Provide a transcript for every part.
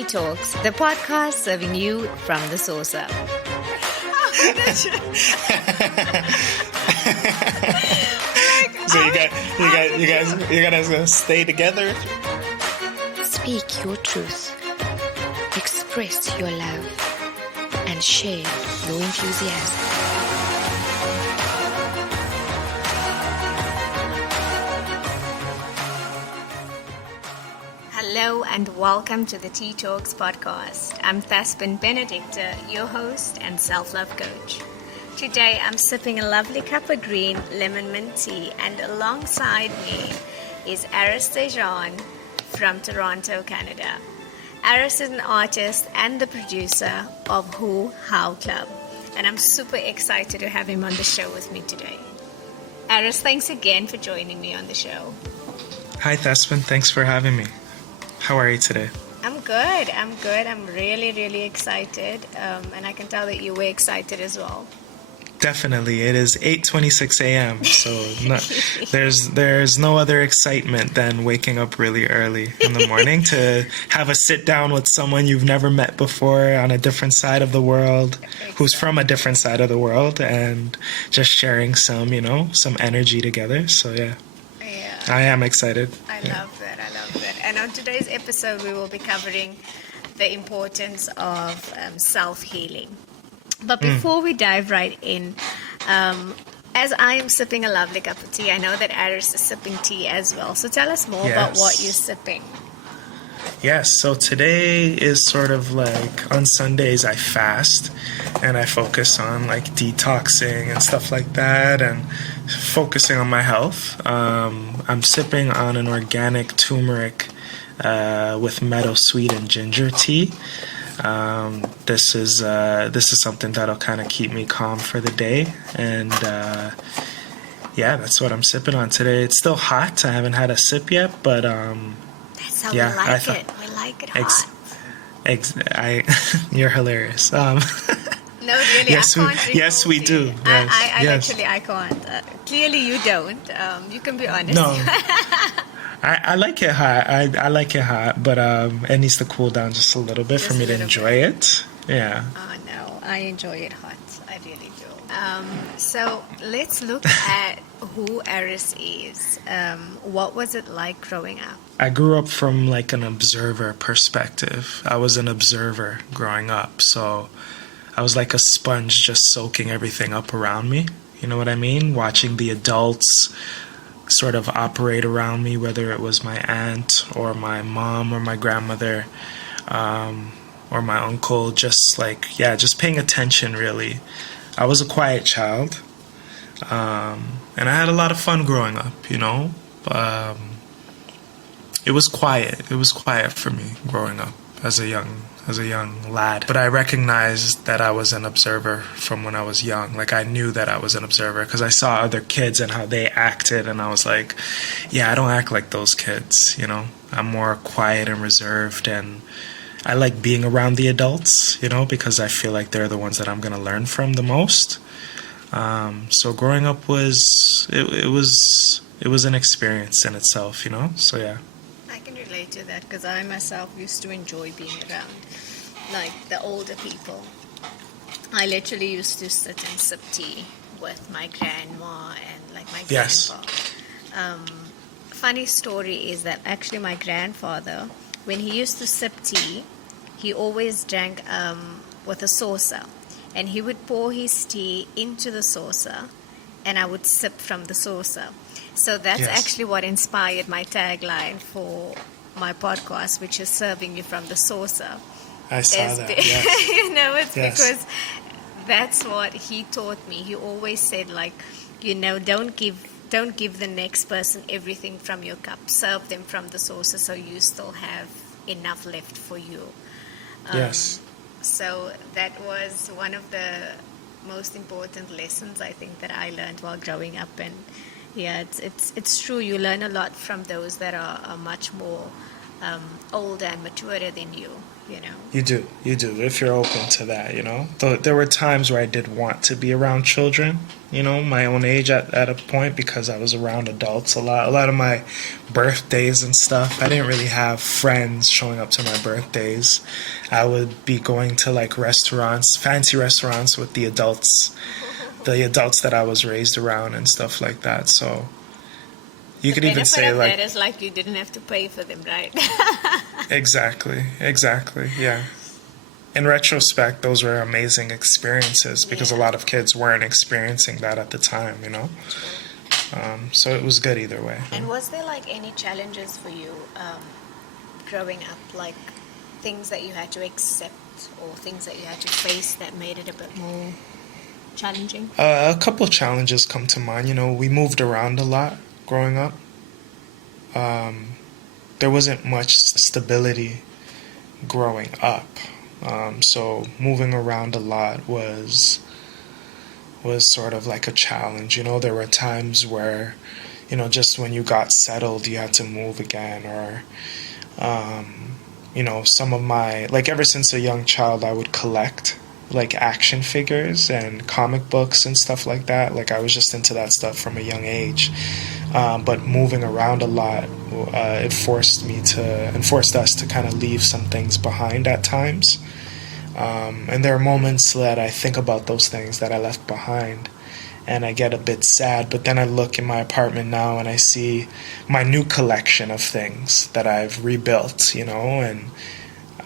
Tea Talks, the podcast serving you from the saucer. So you guys stay together. Speak your truth, express your love, and share your enthusiasm. Hello and welcome to the Tea Talks podcast. I'm Thaspen Benedicta, your host and self-love coach. Today I'm sipping a lovely cup of green lemon mint tea, and alongside me is Arys Déjan from Toronto, Canada. Aryss is an artist and the producer of Who How Club, and I'm super excited to have him on the show with me today. Aryss, thanks again for joining me on the show. Hi Thaspen, thanks for having me. How are you today? I'm good. I'm really, really excited, and I can tell that you were excited as well. Definitely. It is 8:26 a.m. So there's no other excitement than waking up really early in the morning to have a sit down with someone you've never met before on a different side of the world, who's from a different side of the world, and just sharing some energy together. So yeah. I am excited. I love that. And on today's episode, we will be covering the importance of self-healing. But before we dive right in, as I am sipping a lovely cup of tea, I know that Aryss is sipping tea as well. So tell us more about what you're sipping. Yes, so today is sort of like on Sundays I fast and I focus on like detoxing and stuff like that and focusing on my health. I'm sipping on an organic turmeric with meadow sweet and ginger tea. This is something that'll kind of keep me calm for the day, and that's what I'm sipping on today. It's still hot. I haven't had a sip yet, but that's how we like it. We like it hot. You're hilarious. No, really, yes, I can't drink yes, we do. Yes, I can't. Clearly, you don't. You can be honest. No. I like it hot. I like it hot, but it needs to cool down just a little bit for me to enjoy it. Yeah. Oh no, I enjoy it hot. I really do. So let's look at who Aryss is. What was it like growing up? I grew up from like an observer perspective. I was an observer growing up, so I was like a sponge, just soaking everything up around me. You know what I mean? Watching the adults sort of operate around me, whether it was my aunt or my mom or my grandmother or my uncle, just paying attention really. I was a quiet child, and I had a lot of fun growing up, it was quiet for me growing up as a young lad. But I recognized that I was an observer from when I was young. Like, I knew that I was an observer because I saw other kids and how they acted, and I was like, yeah, I don't act like those kids, I'm more quiet and reserved, and I like being around the adults, because I feel like they're the ones that I'm going to learn from the most. So growing up was an experience in itself, so yeah. I can relate to that because I myself used to enjoy being around like the older people. I literally used to sit and sip tea with my grandma and like my grandpa. Funny story is that actually my grandfather, when he used to sip tea, he always drank with a saucer, and he would pour his tea into the saucer and I would sip from the saucer. So that's actually what inspired my tagline for my podcast, which is serving you from the saucer. I saw that. Yes. Because that's what he taught me. He always said, don't give the next person everything from your cup. Serve them from the saucer so you still have enough left for you. Yes. So that was one of the most important lessons I think that I learned while growing up, and it's true. You learn a lot from those that are much more older and maturer than you. You do. If you're open to that, There were times where I did want to be around children, my own age at a point, because I was around adults a lot. A lot of my birthdays and stuff, I didn't really have friends showing up to my birthdays. I would be going to like restaurants, fancy restaurants with the adults that I was raised around and stuff like that. So you could even say like that is like you didn't have to pay for them, right? Exactly, yeah. In retrospect, those were amazing experiences because a lot of kids weren't experiencing that at the time, So it was good either way. And was there like any challenges for you growing up, like things that you had to accept or things that you had to face that made it a bit more challenging? A couple of challenges come to mind. We moved around a lot growing up. There wasn't much stability growing up. So moving around a lot was sort of like a challenge. There were times where, just when you got settled, you had to move again, or, some of my, like ever since a young child, I would collect like action figures and comic books and stuff like that. Like I was just into that stuff from a young age. But moving around a lot, it forced us to kind of leave some things behind at times. And there are moments that I think about those things that I left behind and I get a bit sad. But then I look in my apartment now and I see my new collection of things that I've rebuilt, and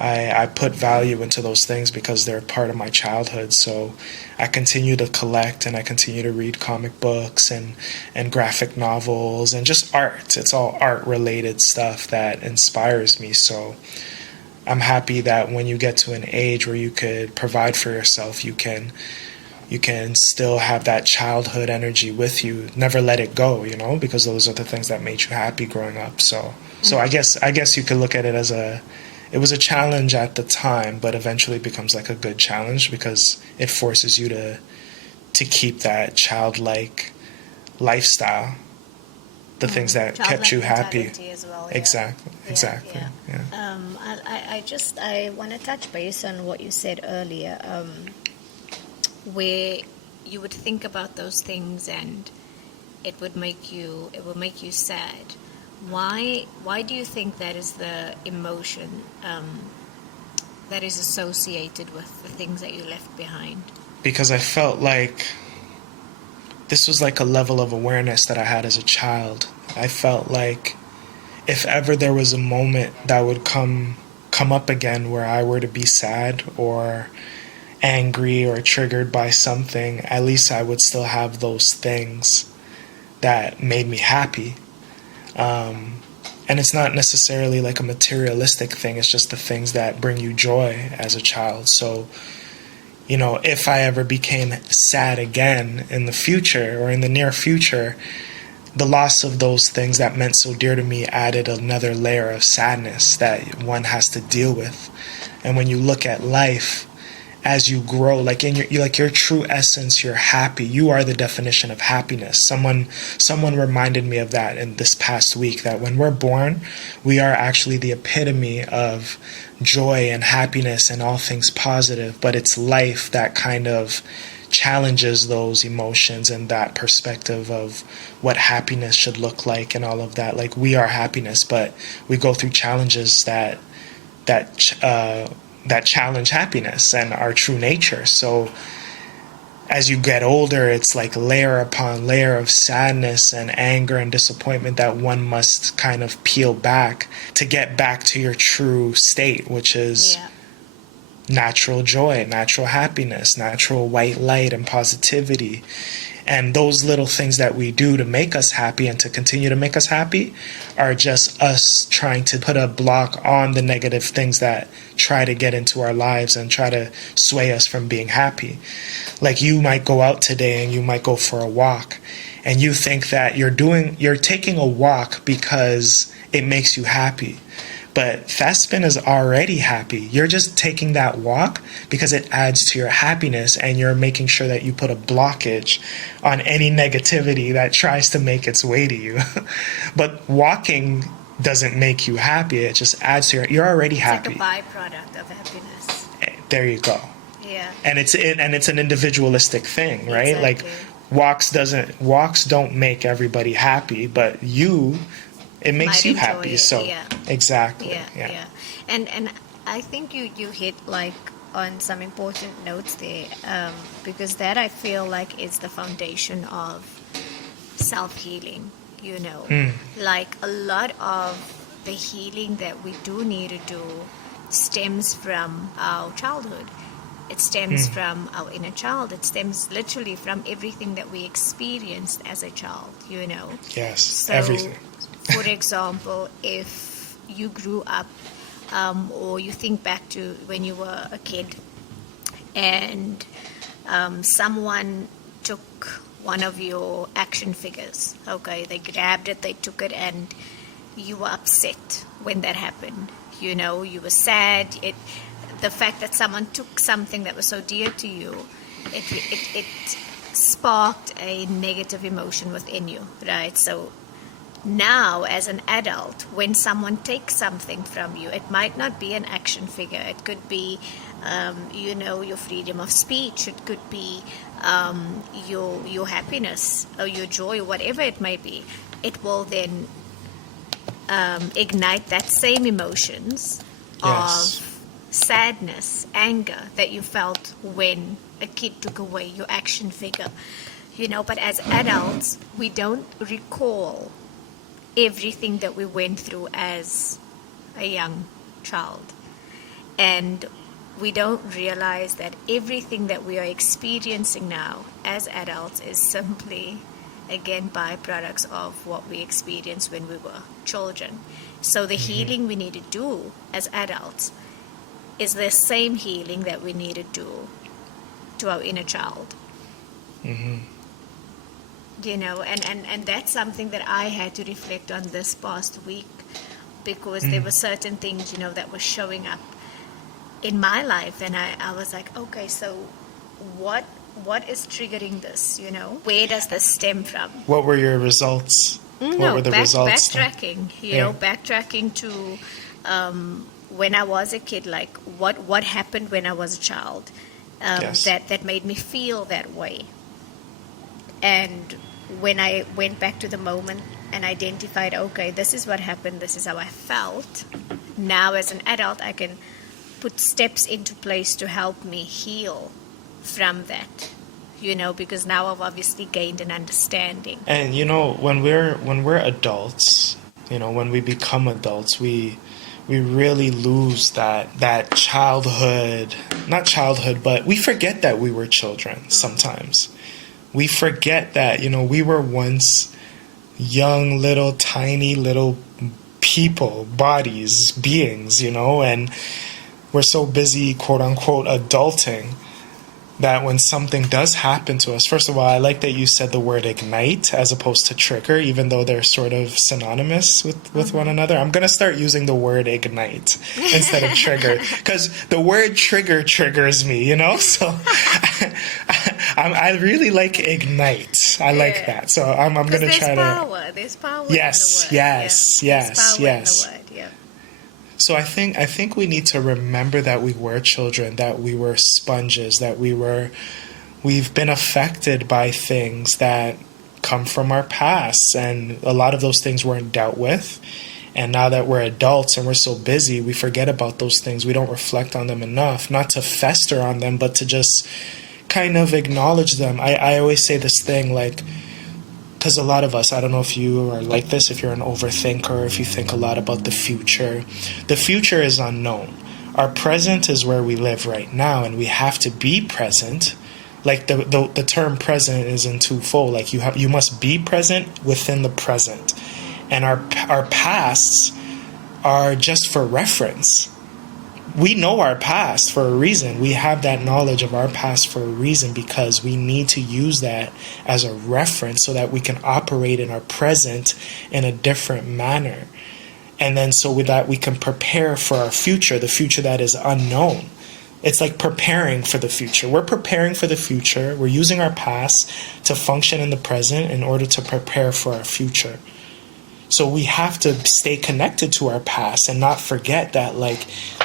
I put value into those things because they're part of my childhood. So I continue to collect and I continue to read comic books and graphic novels and just art. It's all art-related stuff that inspires me. So I'm happy that when you get to an age where you could provide for yourself, you can still have that childhood energy with you. Never let it go, because those are the things that made you happy growing up. So I guess you could look at it as it was a challenge at the time, but eventually becomes like a good challenge because it forces you to keep that childlike lifestyle, the things that kept you happy. As well, yeah. Exactly. Yeah. I want to touch base on what you said earlier, where you would think about those things and it would make you sad. Why do you think that is the emotion that is associated with the things that you left behind? Because I felt like this was like a level of awareness that I had as a child. I felt like if ever there was a moment that would come up again where I were to be sad or angry or triggered by something, at least I would still have those things that made me happy. And it's not necessarily like a materialistic thing. It's just the things that bring you joy as a child. So, if I ever became sad again in the future or in the near future, the loss of those things that meant so dear to me added another layer of sadness that one has to deal with. And when you look at life, as you grow, like in your true essence, you're happy. You are the definition of happiness. Someone reminded me of that in this past week, that when we're born, we are actually the epitome of joy and happiness and all things positive. But it's life that kind of challenges those emotions and that perspective of what happiness should look like and all of that. Like we are happiness, but we go through challenges that challenge happiness and our true nature. So as you get older, it's like layer upon layer of sadness and anger and disappointment that one must kind of peel back to get back to your true state, which is natural joy, natural happiness, natural white light and positivity. And those little things that we do to make us happy and to continue to make us happy are just us trying to put a block on the negative things that try to get into our lives and try to sway us from being happy. Like you might go out today and you might go for a walk and you think that you're taking a walk because it makes you happy. But Thaspen is already happy. You're just taking that walk because it adds to your happiness and you're making sure that you put a blockage on any negativity that tries to make its way to you. But walking doesn't make you happy. It just adds to you're already happy. It's like a byproduct of happiness. There you go. Yeah. And it's an individualistic thing, right? Exactly. Like walks don't make everybody happy, but it makes Might you enjoy happy. it, So yeah. exactly. Yeah. And I think you hit like on some important notes there, because that I feel like is the foundation of self-healing, like a lot of the healing that we do need to do stems from our childhood. It stems from our inner child. It stems literally from everything that we experienced as a child, Yes, So, everything. for example, if you grew up, or you think back to when you were a kid, and someone took one of your action figures, okay, they grabbed it, they took it, and you were upset when that happened. You were sad. The fact that someone took something that was so dear to you, it sparked a negative emotion within you, right? So now, as an adult, when someone takes something from you, it might not be an action figure. It could be, your freedom of speech. It could be your happiness or your joy, whatever it may be. It will then ignite that same emotions Yes. of sadness, anger that you felt when a kid took away your action figure. But as adults, we don't recall everything that we went through as a young child. And we don't realize that everything that we are experiencing now as adults is simply, again, byproducts of what we experienced when we were children. So the healing we need to do as adults is the same healing that we need to do to our inner child. And that's something that I had to reflect on this past week, because there were certain things, that were showing up in my life, and I was like, okay, so what is triggering this, Where does this stem from? What were your results? What were the results? Backtracking, backtracking to when I was a kid, like what happened when I was a child, Yes. that made me feel that way. And when I went back to the moment and identified, okay, this is what happened, this is how I felt, now as an adult I can put steps into place to help me heal from that, because now I've obviously gained an understanding. And when we're adults, when we become adults, we really lose that childhood, not childhood, but we forget that we were children sometimes. We forget that, we were once young, little, tiny, little people, bodies, beings, and we're so busy, quote unquote, adulting, that when something does happen to us, first of all, I like that you said the word ignite as opposed to trigger, even though they're sort of synonymous with one another. I'm going to start using the word ignite instead of trigger, because the word trigger triggers me, So I really like ignite. I like that. So I'm going to try to... There's power Yes, in the word. yes, yes, yes. In the word, yeah. So I think we need to remember that we were children, that we were sponges, that we've been affected by things that come from our past, and a lot of those things weren't dealt with. And now that we're adults and we're so busy, we forget about those things. We don't reflect on them enough, not to fester on them, but to just kind of acknowledge them. I always say this thing, like, because a lot of us, I don't know if you are like this, if you're an overthinker, if you think a lot about the future is unknown. Our present is where we live right now, and we have to be present. Like the term present is in twofold. Like you must be present within the present, and our pasts are just for reference. We know our past for a reason. We have that knowledge of our past for a reason, because we need to use that as a reference so that we can operate in our present in a different manner. And then so with that, we can prepare for our future, the future that is unknown. It's like preparing for the future. We're preparing for the future. We're using our past to function in the present in order to prepare for our future. So we have to stay connected to our past and not forget that, like,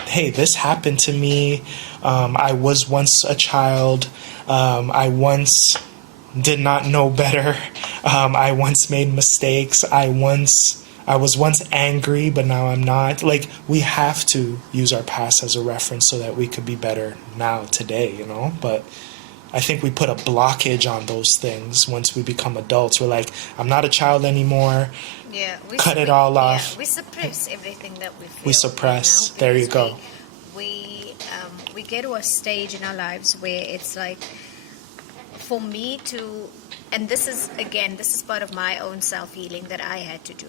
hey, this happened to me. I was once a child. I once did not know better. I once made mistakes. I was once angry, but now I'm not. Like, we have to use our past as a reference so that we could be better now, today, you know? But I think we put a blockage on those things once we become adults. We're like, I'm not a child anymore. Yeah, Cut it all off. Yeah, we suppress everything that we feel. We suppress. You know, there you go. We get to a stage in our lives where it's like, for me to, and this is part of my own self-healing that I had to do,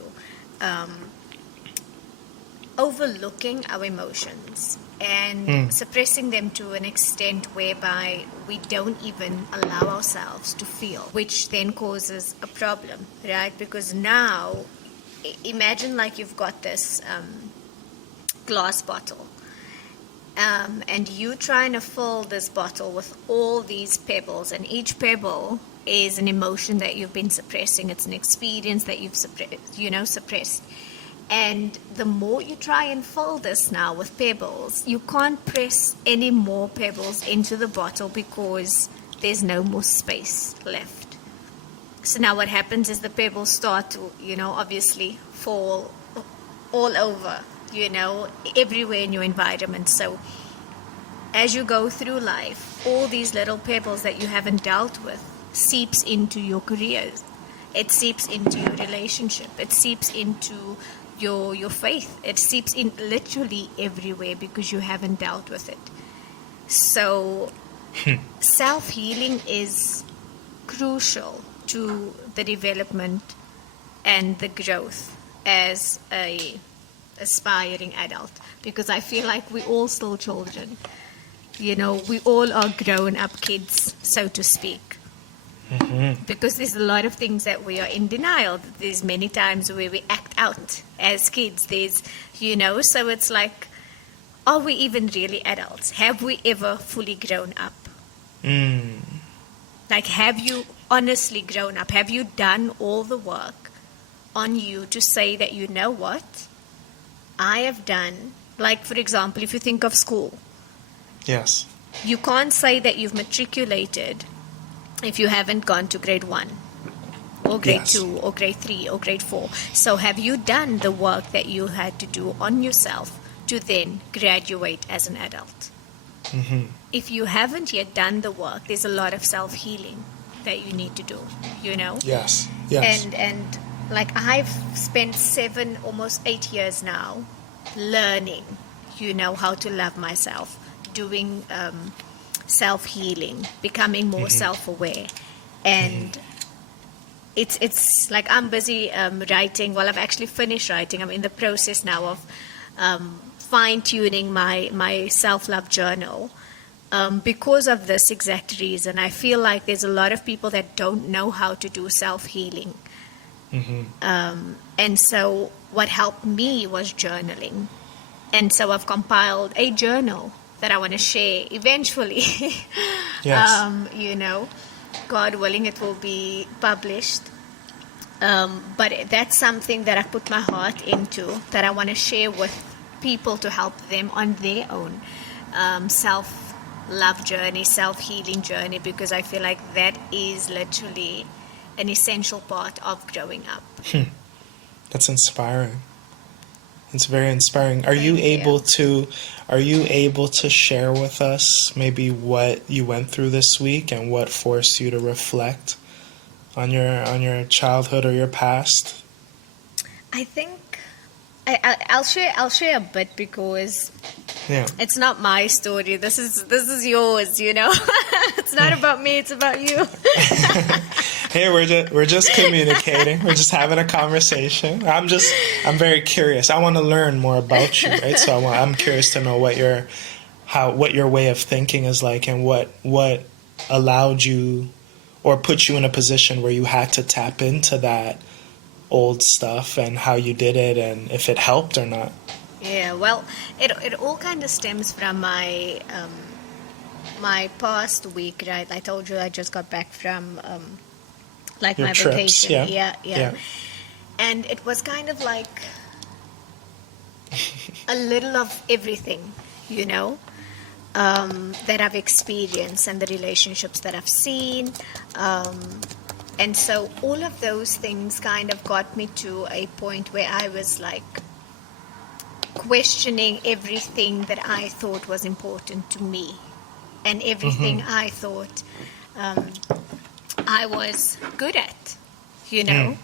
overlooking our emotions and suppressing them to an extent whereby we don't even allow ourselves to feel, which then causes a problem, right? Because now, imagine like you've got this glass bottle, and you trying to fill this bottle with all these pebbles, and each pebble is an emotion that you've been suppressing. It's an experience that you've suppressed. And the more you try and fill this now with pebbles, you can't press any more pebbles into the bottle because there's no more space left. So now what happens is the pebbles start to, obviously fall all over, everywhere in your environment. So as you go through life, all these little pebbles that you haven't dealt with seeps into your careers. It seeps into your relationship. It seeps into your faith. It seeps in literally everywhere because you haven't dealt with it. So self-healing is crucial to the development and the growth as a aspiring adult, because I feel like we all still children. We all are grown-up kids, so to speak. Because there's a lot of things that we are in denial. There's many times where we act out as kids. So it's like, are we even really adults? Have we ever fully grown up? Like, have you honestly grown up? Have you done all the work on you to say that, you know what? I have done, like, for example, if you think of school. Yes. You can't say that you've matriculated if you haven't gone to grade 1 or grade 2 or grade 3 or grade 4. So have you done the work that you had to do on yourself to then graduate as an adult? If you haven't yet done the work, there's a lot of self-healing that you need to do, Yes. And like, I've spent 7, almost 8 years now learning, how to love myself, doing self-healing, becoming more self-aware. And it's like, I'm busy writing. Well, I've actually finished writing. I'm in the process now of fine-tuning my self-love journal, because of this exact reason. I feel like there's a lot of people that don't know how to do self-healing. And so what helped me was journaling. And so I've compiled a journal that I want to share eventually. Yes. God willing, it will be published. But that's something that I put my heart into, that I want to share with people to help them on their own self-love journey, self-healing journey, because I feel like that is literally an essential part of growing up. That's inspiring. It's very inspiring. Are you able to share with us maybe what you went through this week and what forced you to reflect on your childhood or your past? I think I'll share a bit, because it's not my story. This is yours, It's not about me, it's about you. Hey, we're just communicating. We're just having a conversation. I'm very curious. I want to learn more about you, right? So I'm curious to know what your way of thinking is like, and what allowed you or put you in a position where you had to tap into that old stuff, and how you did it, and if it helped or not. Yeah, well, it all kind of stems from my past week, right? I told you I just got back from Your my trips, vacation. yeah. And it was kind of like a little of everything, you know, that I've experienced and the relationships that I've seen. And so all of those things kind of got me to a point where I was like questioning everything that I thought was important to me and everything I thought I was good at, you know.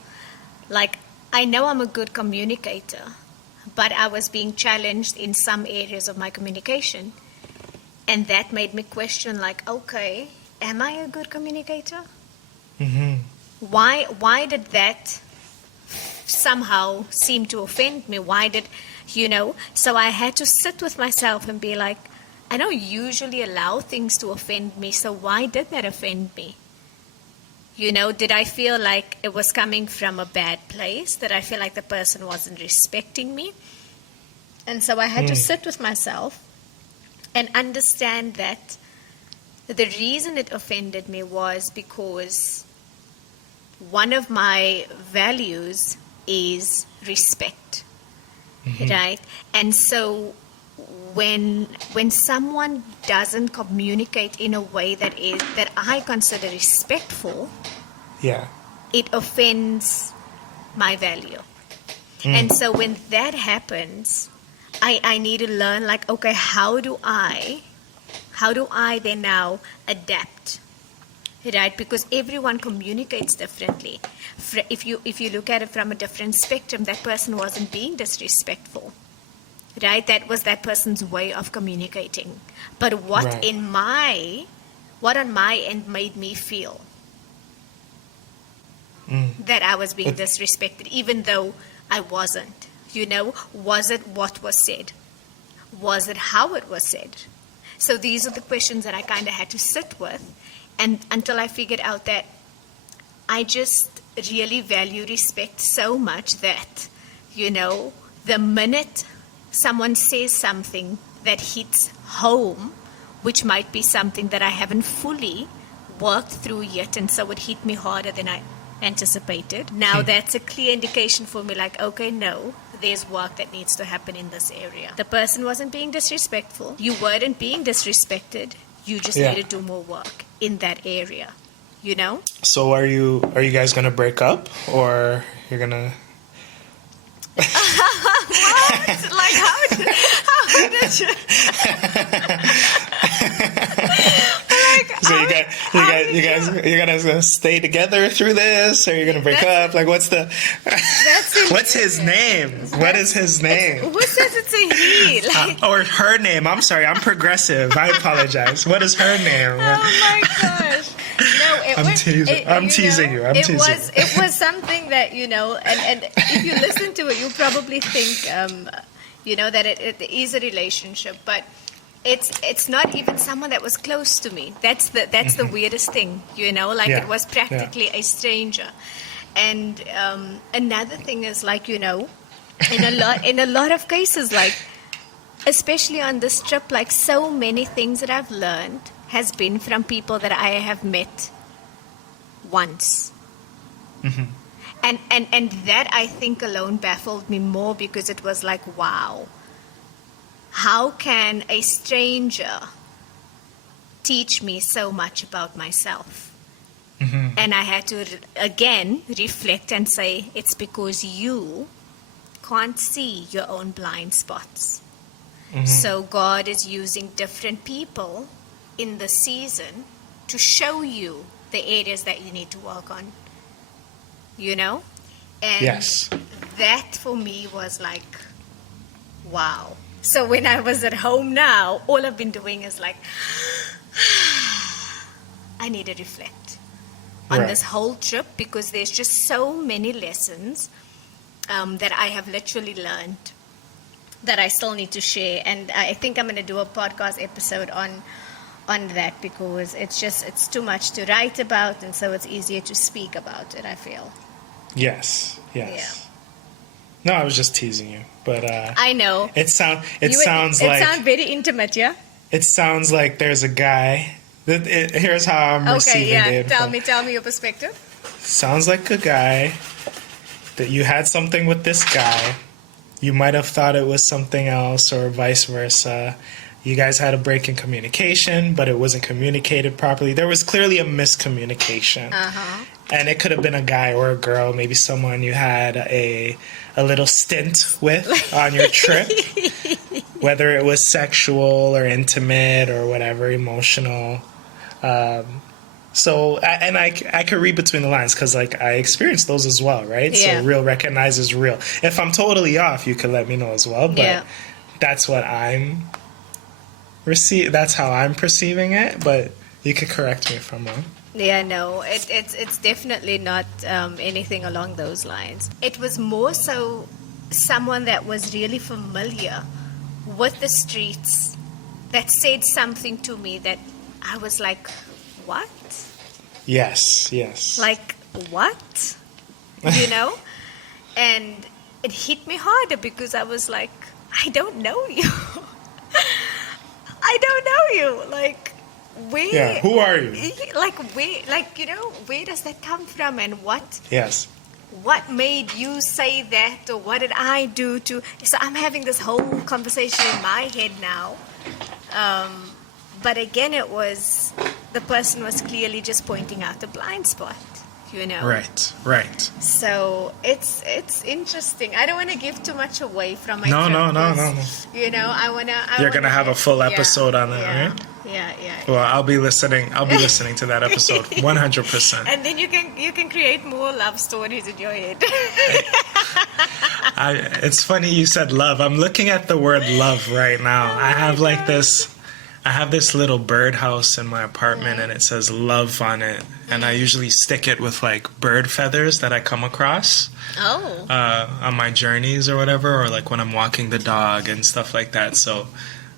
Like, I know I'm a good communicator, but I was being challenged in some areas of my communication. And that made me question, like, okay, am I a good communicator? Why did that somehow seem to offend me? Why did, you know? So I had to sit with myself and be like, I don't usually allow things to offend me, so why did that offend me? You know, did I feel like it was coming from a bad place? Did I feel like the person wasn't respecting me? And so I had to sit with myself and understand that the reason it offended me was because one of my values is respect, right? And so when someone doesn't communicate in a way that I consider respectful, it offends my value. And so when that happens, I need to learn, like, okay, how do I then now adapt, right? Because everyone communicates differently. If you look at it from a different spectrum, that person wasn't being disrespectful, right? That was that person's way of communicating. But what on my end made me feel that I was being disrespected, even though I wasn't. You know, was it what was said? Was it how it was said? So these are the questions that I kind of had to sit with, and until I figured out that I just really value respect so much that, you know, the minute someone says something that hits home, which might be something that I haven't fully worked through yet, and so it hit me harder than I anticipated. Now that's a clear indication for me, like, okay, no, there's work that needs to happen in this area. The person wasn't being disrespectful. You weren't being disrespected. You just need to do more work in that area, you know? So are you guys going to break up, or you're going to... What? Like, how did you... So you gonna stay together through this, or you're gonna break up? Like, what's his name? What is his name? Who says it's a he? Like, or her name? I'm sorry, I'm progressive. I apologize. What is her name? Oh my gosh! No, I'm teasing you. It was something that, you know, and if you listen to it, you probably think, you know, that it is a relationship, but. It's not even someone that was close to me. That's the weirdest thing, you know, like it was practically a stranger. And another thing is, like, you know, in a lot of cases, like, especially on this trip, like, so many things that I've learned has been from people that I have met once. And that, I think, alone baffled me more, because it was like, wow. How can a stranger teach me so much about myself? And I had to, again, reflect and say, it's because you can't see your own blind spots. So God is using different people in the season to show you the areas that you need to work on, you know? And that for me was like, wow. So when I was at home now, all I've been doing is like, I need to reflect on this whole trip, because there's just so many lessons that I have literally learned that I still need to share. And I think I'm going to do a podcast episode on that, because it's too much to write about, and so it's easier to speak about it, I feel. Yes. Yeah. No, I was just teasing you, but I know. It sounds very intimate, yeah? It sounds like there's a guy. Here's how I'm receiving the info. Tell me your perspective. Sounds like a guy that you had something with this guy. You might have thought it was something else or vice versa. You guys had a break in communication, but it wasn't communicated properly. There was clearly a miscommunication. And it could have been a guy or a girl, maybe someone you had a little stint with on your trip, whether it was sexual or intimate or whatever, emotional. So, and I could read between the lines because, like, I experienced those as well, right? Yeah. So real recognizes real. If I'm totally off, you could let me know as well. But that's what that's how I'm perceiving it. But you could correct me if I'm wrong. Yeah, no, it's definitely not anything along those lines. It was more so someone that was really familiar with the streets that said something to me that I was like, what? Yes. Like, what? You know? And it hit me harder because I was like, I don't know you. I don't know you. Like, where? Yeah, who are you? Like, where? Like, you know, where does that come from? And what? Yes. What made you say that? Or what did I do to... So I'm having this whole conversation in my head now. But again, it was... The person was clearly just pointing out a blind spot, you know? Right. So it's interesting. I don't want to give too much away from my No. You know, You're going to have a full episode on that, right? Yeah. Well, I'll be listening to that episode 100%. And then you can create more love stories in your head. It's funny you said love. I'm looking at the word love right now. I have this little birdhouse in my apartment and it says love on it. And I usually stick it with like bird feathers that I come across on my journeys or whatever, or like when I'm walking the dog and stuff like that. So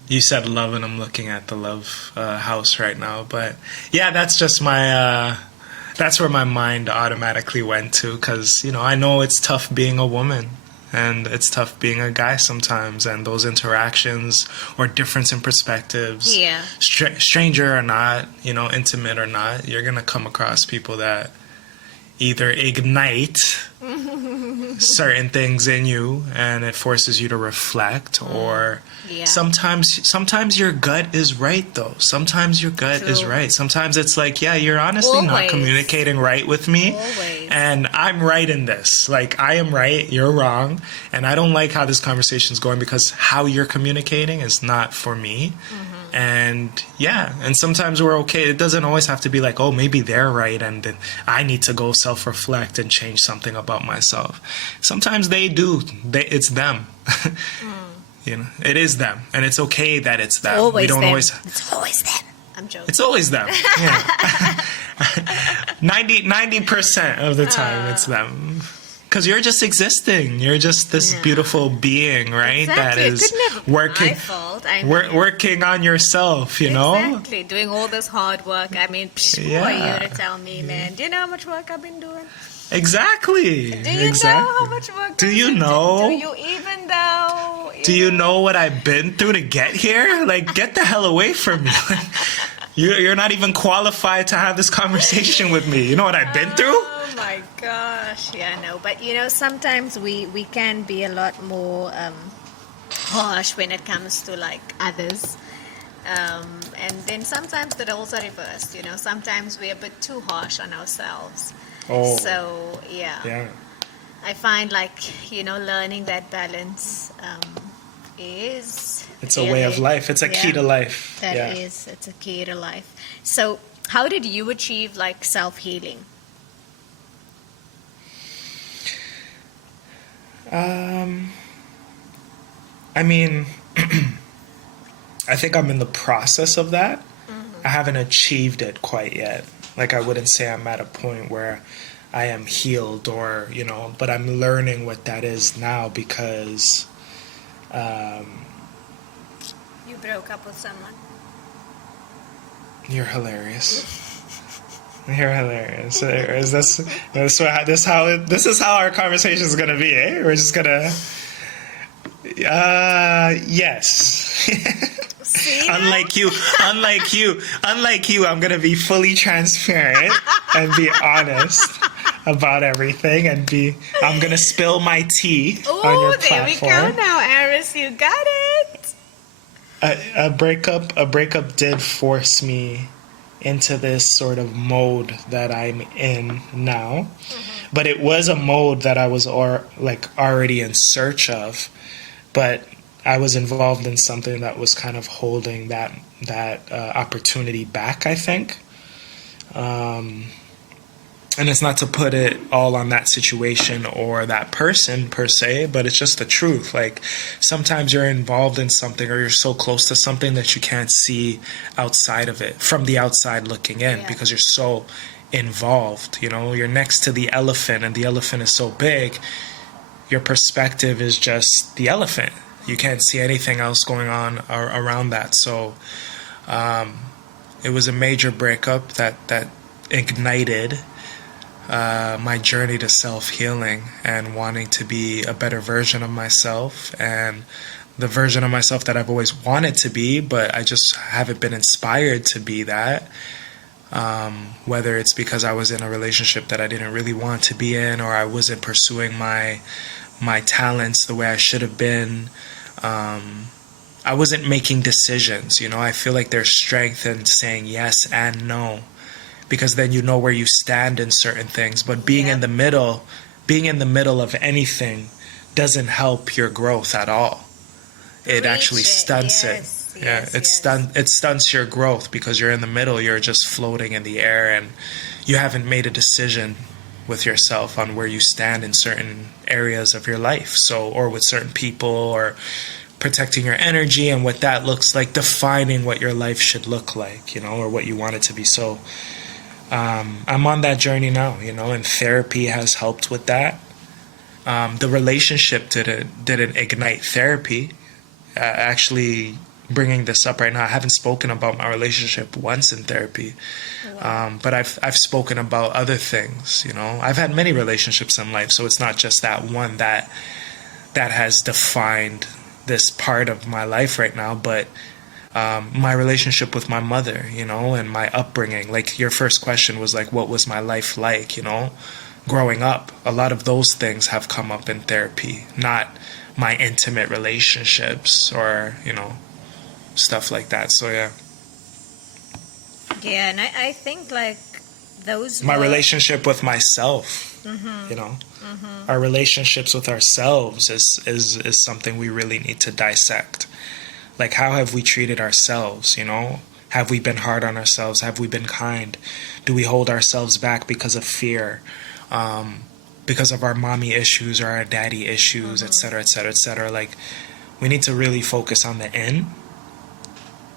you said love and I'm looking at the love house right now. But yeah, that's just that's where my mind automatically went to, because, you know, I know it's tough being a woman. And it's tough being a guy sometimes, and those interactions or difference in perspectives, stranger or not, you know, intimate or not, you're going to come across people that either ignite certain things in you and it forces you to reflect, or sometimes your gut is right, though. Sometimes your gut is right. Sometimes it's like, yeah, you're honestly not communicating right with me. And I'm right in this. Like, I am right, you're wrong. And I don't like how this conversation is going because how you're communicating is not for me. And and sometimes we're okay. It doesn't always have to be like, oh, maybe they're right and then I need to go self-reflect and change something about myself. Sometimes they do. It's them. You know, it is them, and it's okay that it's them. It's always them. I'm joking. It's always them. Yeah. 90% of the time it's them. Because you're just existing. You're just this beautiful being, right? Exactly. That is working, my fault. working on yourself, you know? Exactly. Doing all this hard work. I mean, who are you to tell me, man? Do you know how much work I've been doing? Exactly. Do you know how much work? Do you know? Do you even know? Do you know what I've been through to get here? Like, get the hell away from me. You're not even qualified to have this conversation with me. You know what I've been through? Oh my gosh. Yeah, no. But, you know, sometimes we can be a lot more harsh when it comes to, like, others. And then sometimes the roles are reversed, you know. Sometimes we're a bit too harsh on ourselves. Oh. So, yeah. I find, like, you know, learning that balance is... It's a way of life. It's a key to life. It's a key to life. So, how did you achieve, like, self-healing? I mean, I think I'm in the process of that. I haven't achieved it quite yet. Like, I wouldn't say I'm at a point where I am healed or, you know, but I'm learning what that is now because... You broke up with someone. You're hilarious. You're hilarious. This is how our conversation is gonna be, eh? We're just gonna... yes. See? Unlike you, I'm gonna be fully transparent and be honest about everything and I'm gonna spill my tea on your platform. There we go now, Aryss, you got it. A breakup did force me into this sort of mode that I'm in now. But it was a mode that I was already in search of, but I was involved in something that was kind of holding that opportunity back, I think. And it's not to put it all on that situation or that person per se, but it's just the truth. Like, sometimes you're involved in something or you're so close to something that you can't see outside of it, from the outside looking in, because you're so involved. You know, you're next to the elephant and the elephant is so big, your perspective is just the elephant. You can't see anything else going on around that. So it was a major breakup that ignited my journey to self-healing and wanting to be a better version of myself, and the version of myself that I've always wanted to be, but I just haven't been inspired to be that. Whether it's because I was in a relationship that I didn't really want to be in, or I wasn't pursuing my talents the way I should have been. I wasn't making decisions, you know. I feel like there's strength in saying yes and no, because then you know where you stand in certain things. But being in the middle of anything doesn't help your growth at all. It actually stunts it. It stunts your growth, because you're in the middle, you're just floating in the air, and you haven't made a decision with yourself on where you stand in certain areas of your life. So, or with certain people, or protecting your energy and what that looks like, defining what your life should look like, you know, or what you want it to be. So I'm on that journey now, you know, and therapy has helped with that. The relationship didn't ignite therapy. Actually, bringing this up right now, I haven't spoken about my relationship once in therapy. But I've spoken about other things, you know. I've had many relationships in life, so it's not just that one that has defined this part of my life right now, but my relationship with my mother, you know, and my upbringing. Like, your first question was like, what was my life like, you know, growing up? A lot of those things have come up in therapy, not my intimate relationships or, you know, stuff like that. So yeah, and I think like those my relationship with myself, you know, our relationships with ourselves is something we really need to dissect. Like, how have we treated ourselves, you know? Have we been hard on ourselves? Have we been kind? Do we hold ourselves back because of fear? Because of our mommy issues or our daddy issues, et cetera, et cetera, et cetera. Like, we need to really focus on the in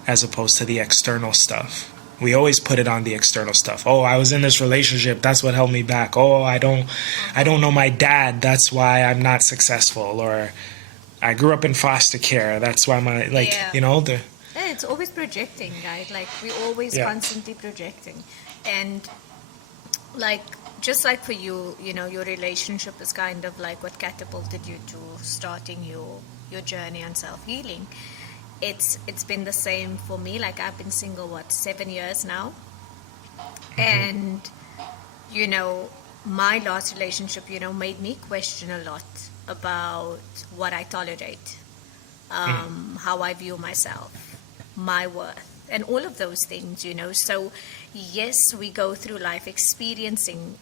as opposed to the external stuff. We always put it on the external stuff. Oh, I was in this relationship, that's what held me back. Oh, I don't know my dad, that's why I'm not successful. Or I grew up in foster care, that's why my, like, you know, it's always projecting, right? Like, we're always constantly projecting. And like, just like for you, you know, your relationship is kind of like what catapulted you to starting your journey on self-healing. It's been the same for me. Like, I've been single 7 years now, and you know, my last relationship, you know, made me question a lot about what I tolerate, how I view myself, my worth, and all of those things, you know. So yes, we go through life experiencing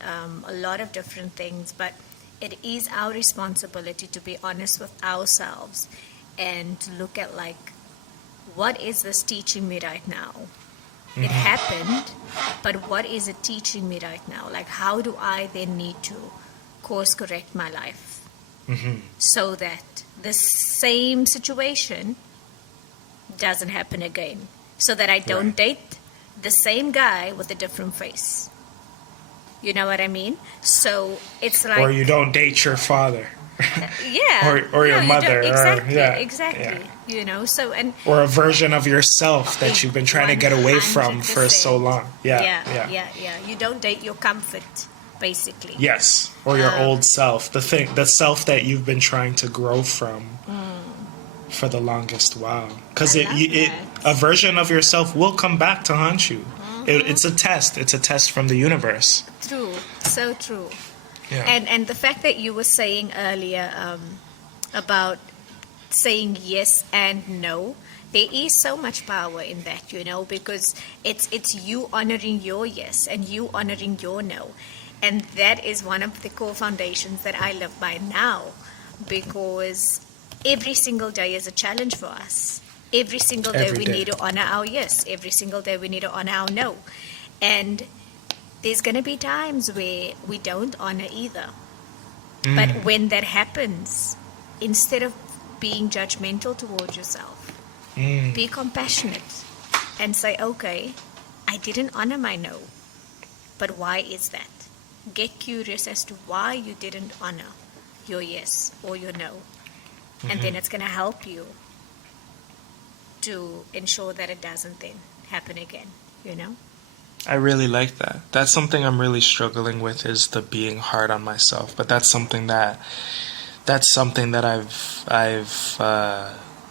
a lot of different things, but it is our responsibility to be honest with ourselves and to look at, like, what is this teaching me right now? It happened, but what is it teaching me right now? Like, how do I then need to course correct my life so that the same situation doesn't happen again, so that I don't date the same guy with a different face. You know what I mean? So it's like, or you don't date your father. or your mother. Exactly. You know, so, and or a version of yourself that you've been trying to get away from for so long. Yeah. You don't date your comfort, basically. Yes, or your old self, the self that you've been trying to grow from for the longest while. Because a version of yourself will come back to haunt you. It's a test. It's a test from the universe. True. So true. Yeah. And the fact that you were saying earlier about saying yes and no, there is so much power in that, because it's you honoring your yes and you honoring your no. And that is one of the core foundations that I live by now, because every single day is a challenge for us. Every single day Every we day. need to honor our yes. Every single day we need to honor our no. And there's going to be times where we don't honor either. But when that happens, instead of being judgmental towards yourself, be compassionate and say, okay, I didn't honor my no, but why is that? Get curious as to why you didn't honor your yes or your no. And then it's going to help you to ensure that it doesn't then happen again, I really like that. That's something I'm really struggling with, is the being hard on myself. But that's something that I've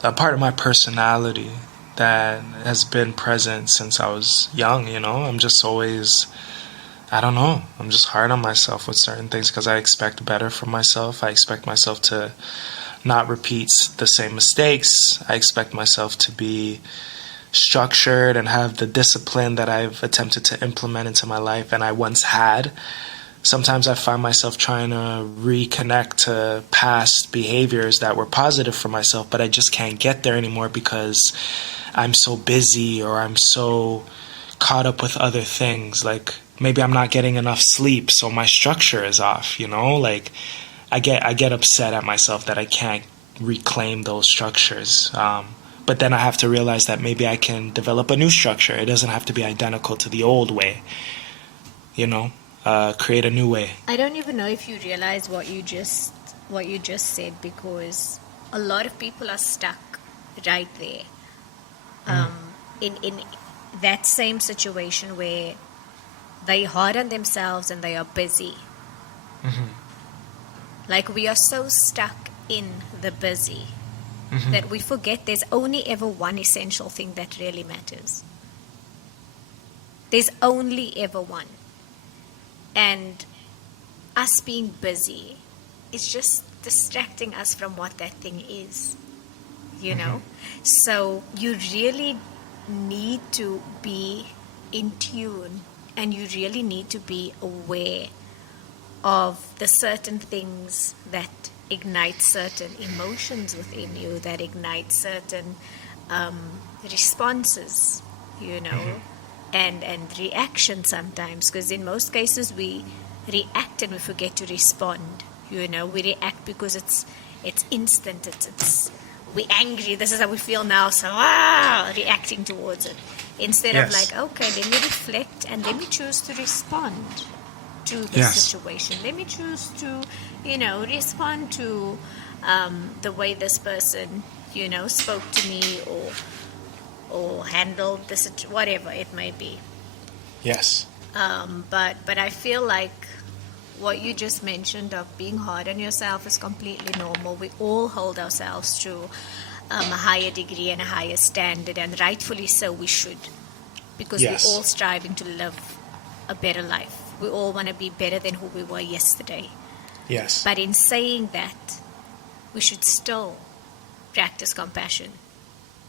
a part of my personality that has been present since I was young. I'm just always, I don't know, I'm just hard on myself with certain things because I expect better from myself. I expect myself to not repeat the same mistakes. I expect myself to be structured and have the discipline that I've attempted to implement into my life and I once had. Sometimes I find myself trying to reconnect to past behaviors that were positive for myself, but I just can't get there anymore because I'm so busy or I'm so caught up with other things. Like maybe I'm not getting enough sleep, so my structure is off, Like I get upset at myself that I can't reclaim those structures. But then I have to realize that maybe I can develop a new structure. It doesn't have to be identical to the old way, create a new way. I don't even know if you realize what you just said, because a lot of people are stuck right there, in that same situation where they hard on themselves and they are busy. Like we are so stuck in the busy that we forget there's only ever one essential thing that really matters. There's only ever one. And us being busy is just distracting us from what that thing is, So you really need to be in tune and you really need to be aware of the certain things that ignite certain emotions within you, that ignite certain responses, and reaction sometimes, because in most cases we react and we forget to respond. We react because it's instant, it's we're angry, this is how we feel now, so reacting towards it, instead of like, okay, let me reflect and let me choose to respond to the situation. Let me choose to respond to the way this person spoke to me or handled this, whatever it may be. Yes. But I feel like what you just mentioned of being hard on yourself is completely normal. We all hold ourselves to a higher degree and a higher standard, and rightfully so we should, because we're all striving to live a better life. We all want to be better than who we were yesterday. Yes. But in saying that, we should still practice compassion.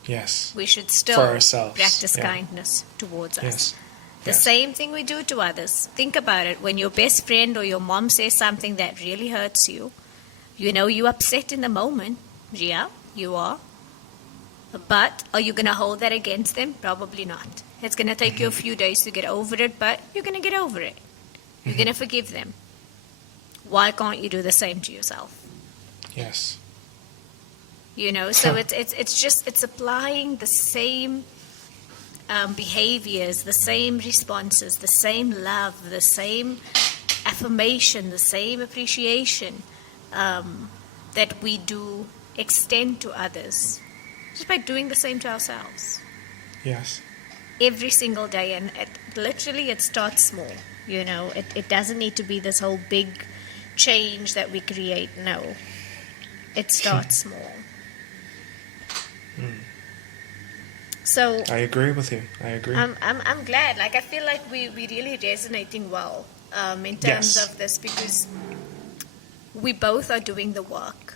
Yes. We should still for ourselves. Practice kindness towards us. Yes. The same thing we do to others. Think about it. When your best friend or your mom says something that really hurts you, you're upset in the moment. Yeah, you are. But are you going to hold that against them? Probably not. It's going to take you a few days to get over it, but you're going to get over it. You're going to forgive them. Why can't you do the same to yourself? Yes. So it's applying the same behaviors, the same responses, the same love, the same affirmation, the same appreciation that we do extend to others, just by doing the same to ourselves. Yes. Every single day, and it starts small. It doesn't need to be this whole big change that we create. No, it starts small. So I agree with you. I agree. I'm glad. Like I feel like we really resonating well in terms of this, because we both are doing the work.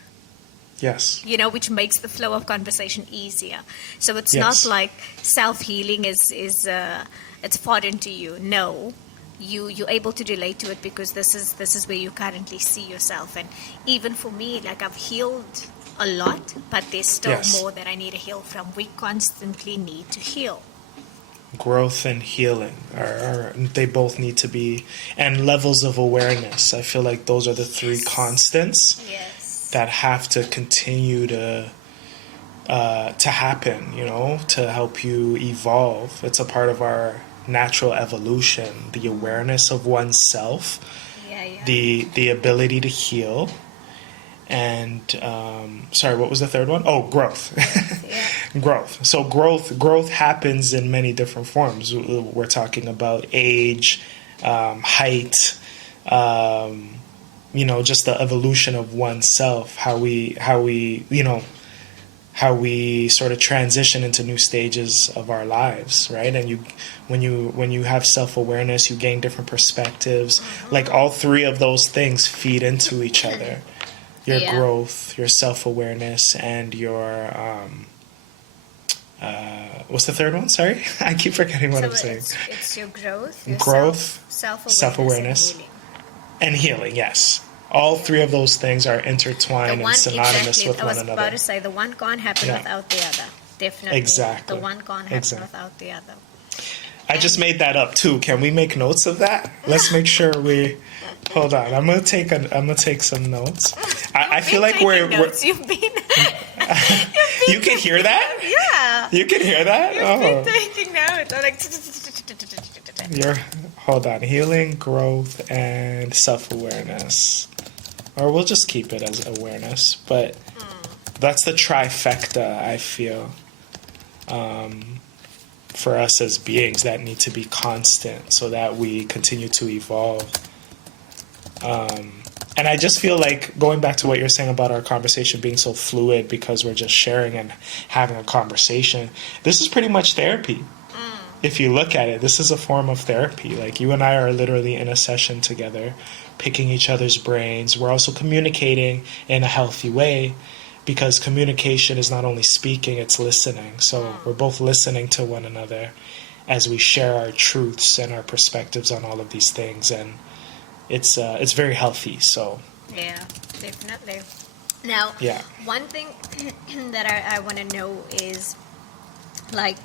Yes. You know, which makes the flow of conversation easier. So it's Yes. not like self-healing is it's foreign to you. No, you're able to relate to it because this is where you currently see yourself. And even for me, like, I've healed a lot, but there's still Yes. more that I need to heal from. We constantly need to heal. Growth and healing are they both need to be, and levels of awareness. I feel like those are the three constants Yes. that have to continue to happen, you know, to help you evolve. It's a part of our natural evolution, the awareness of oneself, Yeah. the ability to heal, and sorry, what was the third one? Oh, growth. Yeah. Growth. So growth happens in many different forms. We're talking about age, height, you know, just the evolution of oneself, how we sort of transition into new stages of our lives, right? And when you have self-awareness, you gain different perspectives. Like, all three of those things feed into each other. Your Yeah. growth, your self-awareness, and your what's the third one? Sorry, I keep forgetting what I'm saying. It's your growth, your Growth, self-awareness, self-awareness, and healing. and healing. Yes, all three of those things are intertwined and synonymous Exactly, with I one was another. about to say, the one can't happen Yeah. without the other. Definitely. Exactly. The one can't happen Exactly. without the other. I just made that up too. Can we make notes of that? Let's make sure we. Hold on. I'm gonna take some notes. I feel like we're You've been. you can hear that? Yeah. You can hear that? You've Oh. been taking notes. I'm like. Hold on. Healing, growth, and self-awareness. Or we'll just keep it as awareness. But that's the trifecta, I feel, for us as beings that need to be constant so that we continue to evolve. And I just feel like, going back to what you're saying about our conversation being so fluid because we're just sharing and having a conversation, this is pretty much therapy. If you look at it, this is a form of therapy. Like, you and I are literally in a session together, picking each other's brains. We're also communicating in a healthy way, because communication is not only speaking, it's listening. So we're both listening to one another as we share our truths and our perspectives on all of these things. And it's very healthy. So Yeah, definitely. Now, yeah. one thing that I want to know is, like,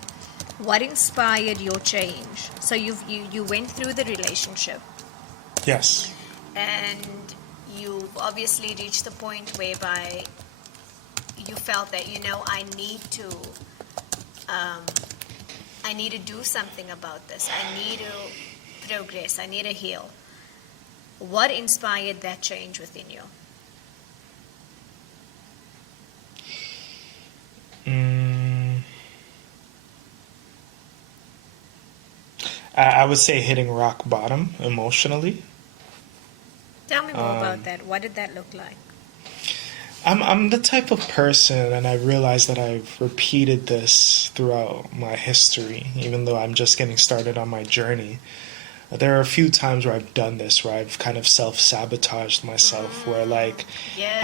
what inspired your change? So you went through the relationship, Yes. and you obviously reached the point whereby you felt that, I need to do something about this. I need to progress. I need to heal. What inspired that change within you? I would say hitting rock bottom emotionally. Tell me more about that. What did that look like? I'm the type of person, and I realize that I've repeated this throughout my history, even though I'm just getting started on my journey. There are a few times where I've done this, where I've kind of self-sabotaged myself, where like Yes,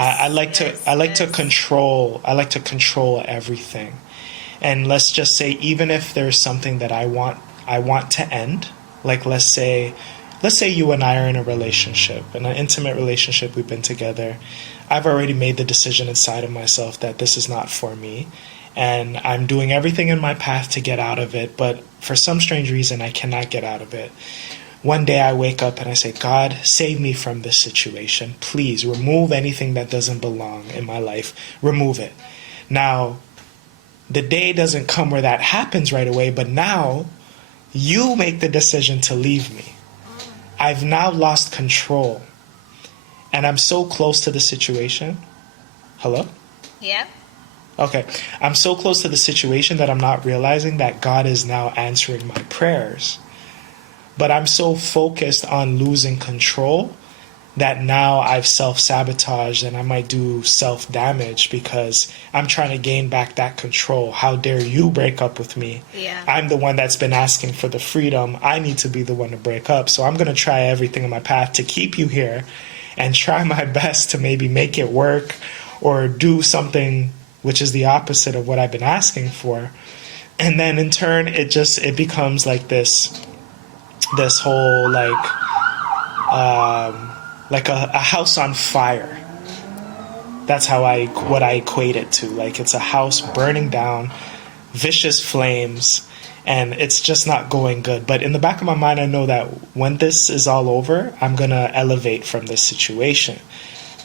I like to control everything. And let's just say, even if there's something that I want to end, like let's say you and I are in a relationship, in an intimate relationship, we've been together. I've already made the decision inside of myself that this is not for me, and I'm doing everything in my path to get out of it, but for some strange reason I cannot get out of it. One day I wake up and I say, God, save me from this situation. Please remove anything that doesn't belong in my life. Remove it. Now, the day doesn't come where that happens right away, but now you make the decision to leave me. I've now lost control. And I'm so close to the situation. Hello? Yeah. Okay. I'm so close to the situation that I'm not realizing that God is now answering my prayers. But I'm so focused on losing control that now I've self-sabotaged, and I might do self-damage because I'm trying to gain back that control. How dare you break up with me? Yeah. I'm the one that's been asking for the freedom. I need to be the one to break up. So I'm going to try everything in my path to keep you here. and try my best to maybe make it work or do something which is the opposite of what I've been asking for. And then in turn, it becomes like this whole like a house on fire. That's what I equate it to. Like, it's a house burning down, vicious flames, and it's just not going good. But in the back of my mind, I know that when this is all over, I'm gonna elevate from this situation.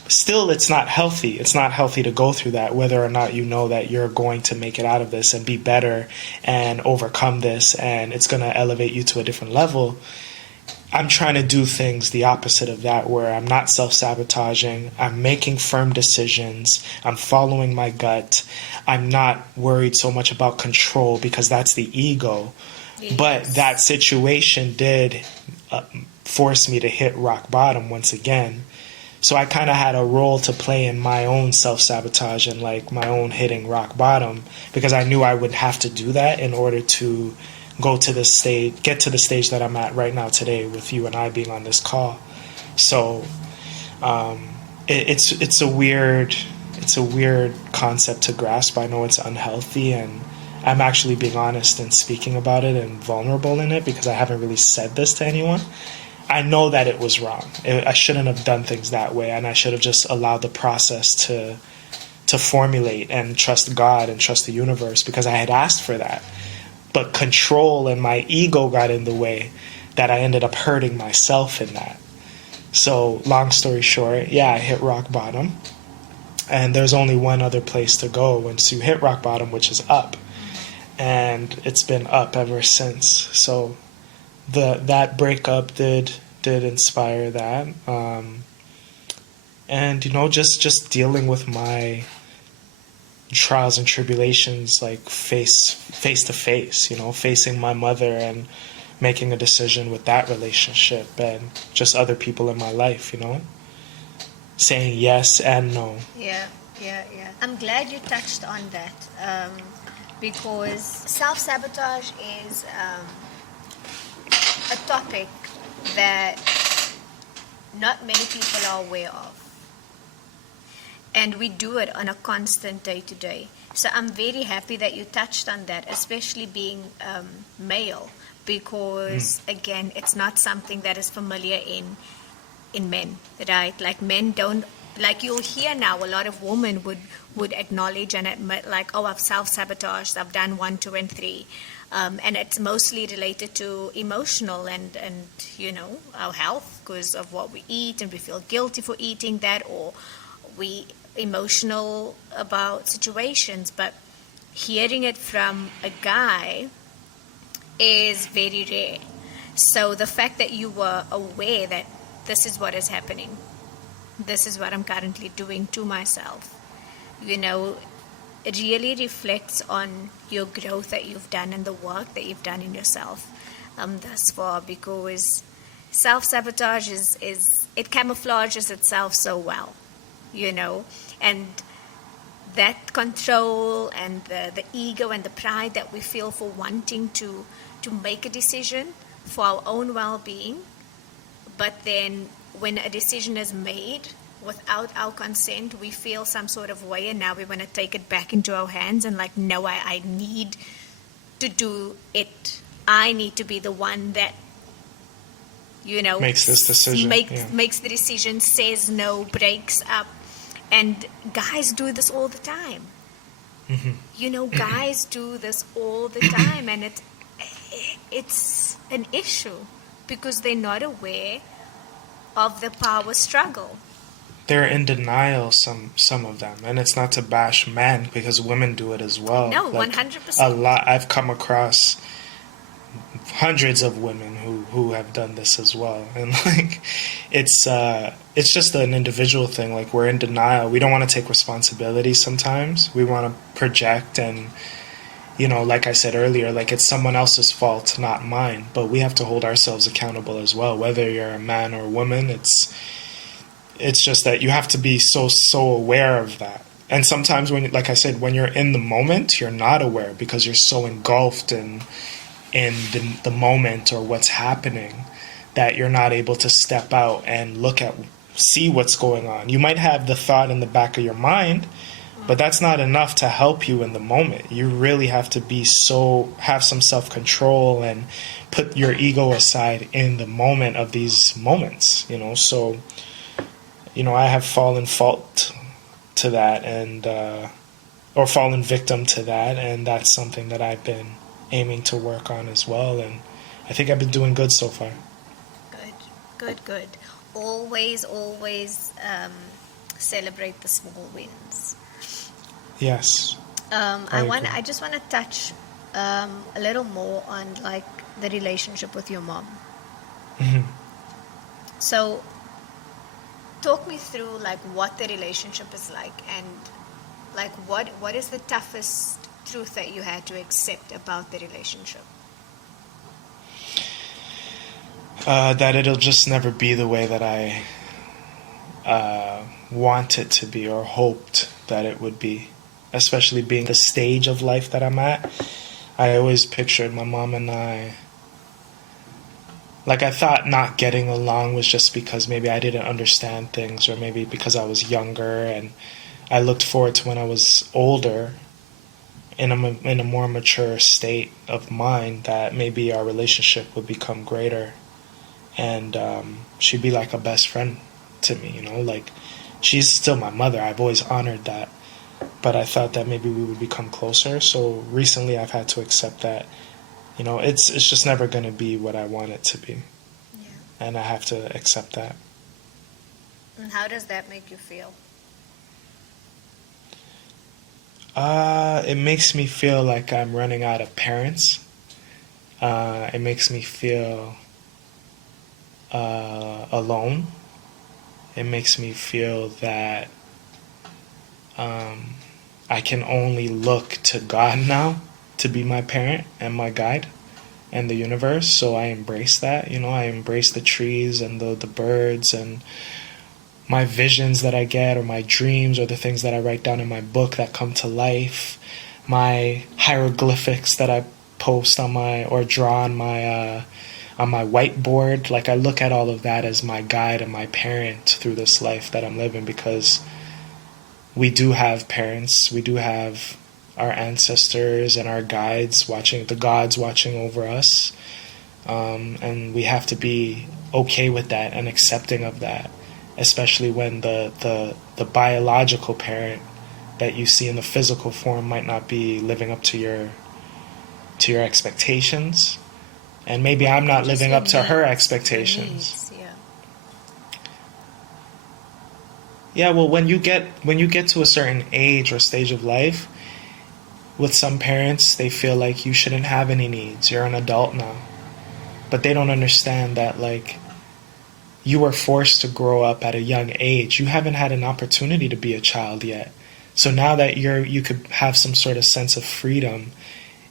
Still, it's not healthy. It's not healthy to go through that, whether or not you know that you're going to make it out of this and be better and overcome this, and it's going to elevate you to a different level. I'm trying to do things the opposite of that, where I'm not self-sabotaging. I'm making firm decisions. I'm following my gut. I'm not worried so much about control, because that's the ego. Yes. But that situation did force me to hit rock bottom once again. So I kind of had a role to play in my own self-sabotage and like my own hitting rock bottom, because I knew I would have to do that in order to get to the stage that I'm at right now today, with you and I being on this call. So it's a weird concept to grasp. I know it's unhealthy, and I'm actually being honest and speaking about it and vulnerable in it, because I haven't really said this to anyone. I know that it was wrong. I shouldn't have done things that way, and I should have just allowed the process to formulate and trust God and trust the universe, because I had asked for that. But control and my ego got in the way, that I ended up hurting myself in that. So long story short, yeah, I hit rock bottom, and there's only one other place to go once you hit rock bottom, which is up. And it's been up ever since. So that breakup did inspire that, and just dealing with my trials and tribulations, like face to face, facing my mother and making a decision with that relationship, and just other people in my life, saying yes and no. Yeah. I'm glad you touched on that, because self-sabotage is a topic that not many people are aware of, and we do it on a constant day-to-day. So I'm very happy that you touched on that, especially being male, because again, it's not something that is familiar in men, right? Like, men don't, like, you'll hear now a lot of women would acknowledge and admit, like, oh, I've self-sabotaged, I've done 1, 2, and 3. And it's mostly related to emotional and our health, because of what we eat, and we feel guilty for eating that, or we emotional about situations. But hearing it from a guy is very rare. So the fact that you were aware that this is what is happening, this is what I'm currently doing to myself, it really reflects on your growth that you've done and the work that you've done in yourself thus far, because self-sabotage it camouflages itself so well, and that control and the ego and the pride that we feel for wanting to make a decision for our own well-being, but then when a decision is made without our consent, we feel some sort of way, and now we want to take it back into our hands and like, no, I need to do it. I need to be the one that, makes this decision. Makes the decision, says no, breaks up. And guys do this all the time. Mm-hmm. Guys do this all the time, and it's an issue, because they're not aware of the power struggle. They're in denial, some of them, and it's not to bash men, because women do it as well. No, 100%. A lot. I've come across hundreds of women who have done this as well, and like, it's just an individual thing. Like, we're in denial. We don't want to take responsibility sometimes. We want to project, and like I said earlier, like, it's someone else's fault, not mine. But we have to hold ourselves accountable as well, whether you're a man or a woman. It's just that you have to be so aware of that. And sometimes like I said, when you're in the moment, you're not aware, because you're so engulfed in the moment or what's happening, that you're not able to step out and look at see what's going on. You might have the thought in the back of your mind, but that's not enough to help you in the moment. You really have to have some self-control and put your ego aside in the moment of these moments, So, I have fallen fault to that or fallen victim to that, and that's something that I've been aiming to work on as well, and I think I've been doing good so far. Good. Always celebrate the small wins. Yes. I just want to touch a little more on like the relationship with your mom. Mm-hmm. So, talk me through like what the relationship is like, and like what is the toughest truth that you had to accept about the relationship? That it'll just never be the way that I want it to be or hoped that it would be, especially being the stage of life that I'm at. I always pictured my mom and I, like I thought not getting along was just because maybe I didn't understand things, or maybe because I was younger, and I looked forward to when I was older in a more mature state of mind that maybe our relationship would become greater, and she'd be like a best friend to me, like she's still my mother. I've always honored that, but I thought that maybe we would become closer. So recently I've had to accept that, it's just never going to be what I want it to be. Yeah. And I have to accept that. And how does that make you feel? It makes me feel like I'm running out of parents. It makes me feel alone. It makes me feel that I can only look to God now to be my parent and my guide and the universe. So I embrace that. I embrace the trees and the birds and my visions that I get, or my dreams, or the things that I write down in my book that come to life, my hieroglyphics that I post or draw on my whiteboard. Like I look at all of that as my guide and my parent through this life that I'm living, because we do have parents, we do have our ancestors and our guides the gods watching over us, and we have to be okay with that and accepting of that, especially when the biological parent that you see in the physical form might not be living up to your expectations, and maybe I'm not living up to her expectations. Yeah, well, when you get to a certain age or stage of life, with some parents, they feel like you shouldn't have any needs. You're an adult now. But they don't understand that, like, you were forced to grow up at a young age. You haven't had an opportunity to be a child yet. So now that you could have some sort of sense of freedom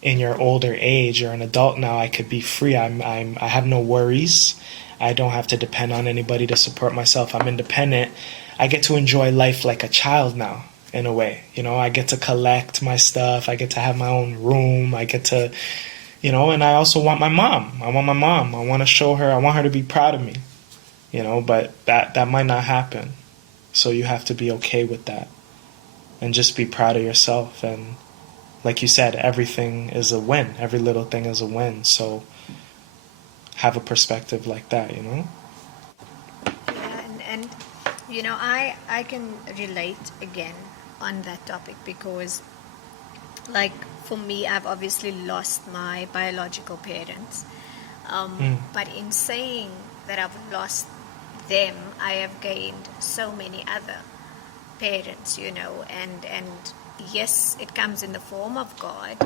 in your older age, you're an adult now. I could be free. I have no worries. I don't have to depend on anybody to support myself. I'm independent. I get to enjoy life like a child now, in a way. I get to collect my stuff. I get to have my own room. I get to, and I also want my mom. I want my mom. I want to show her. I want her to be proud of me, but that might not happen. So you have to be okay with that and just be proud of yourself. And like you said, everything is a win. Every little thing is a win. So have a perspective like that, Yeah, and I can relate again on that topic, because like for me, I've obviously lost my biological parents, but in saying that I've lost them, I have gained so many other parents, and yes, it comes in the form of God,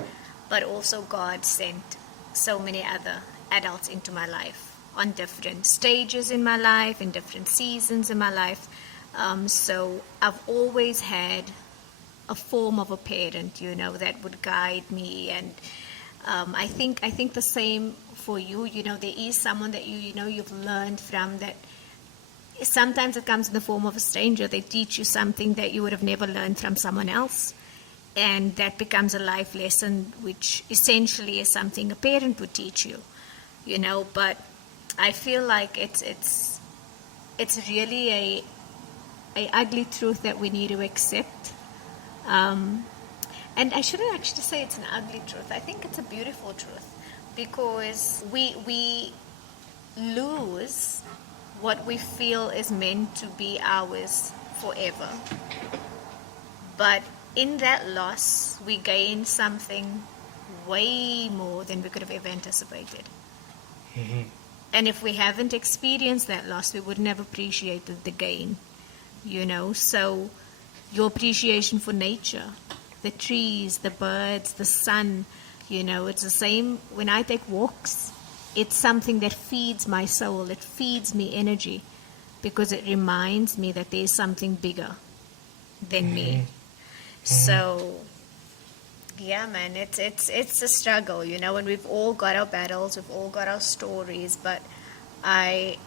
but also God sent so many other adults into my life on different stages in my life, in different seasons in my life. So I've always had a form of a parent, that would guide me, and I think the same for you. There is someone that you've learned from, that sometimes it comes in the form of a stranger. They teach you something that you would have never learned from someone else, and that becomes a life lesson, which essentially is something a parent would teach you. But I feel like it's it's really a ugly truth that we need to accept. And I shouldn't actually say it's an ugly truth. I think it's a beautiful truth, because we lose what we feel is meant to be ours forever. But in that loss, we gain something way more than we could have ever anticipated. Mm-hmm. And if we haven't experienced that loss, we wouldn't have appreciated the gain, you know. So your appreciation for nature, the trees, the birds, the sun, you know, it's the same when I take walks. It's something that feeds my soul. It feeds me energy, because it reminds me that there's something bigger than me. Mm-hmm. So, yeah, man, it's a struggle, you know, and we've all got our battles, we've all got our stories, but I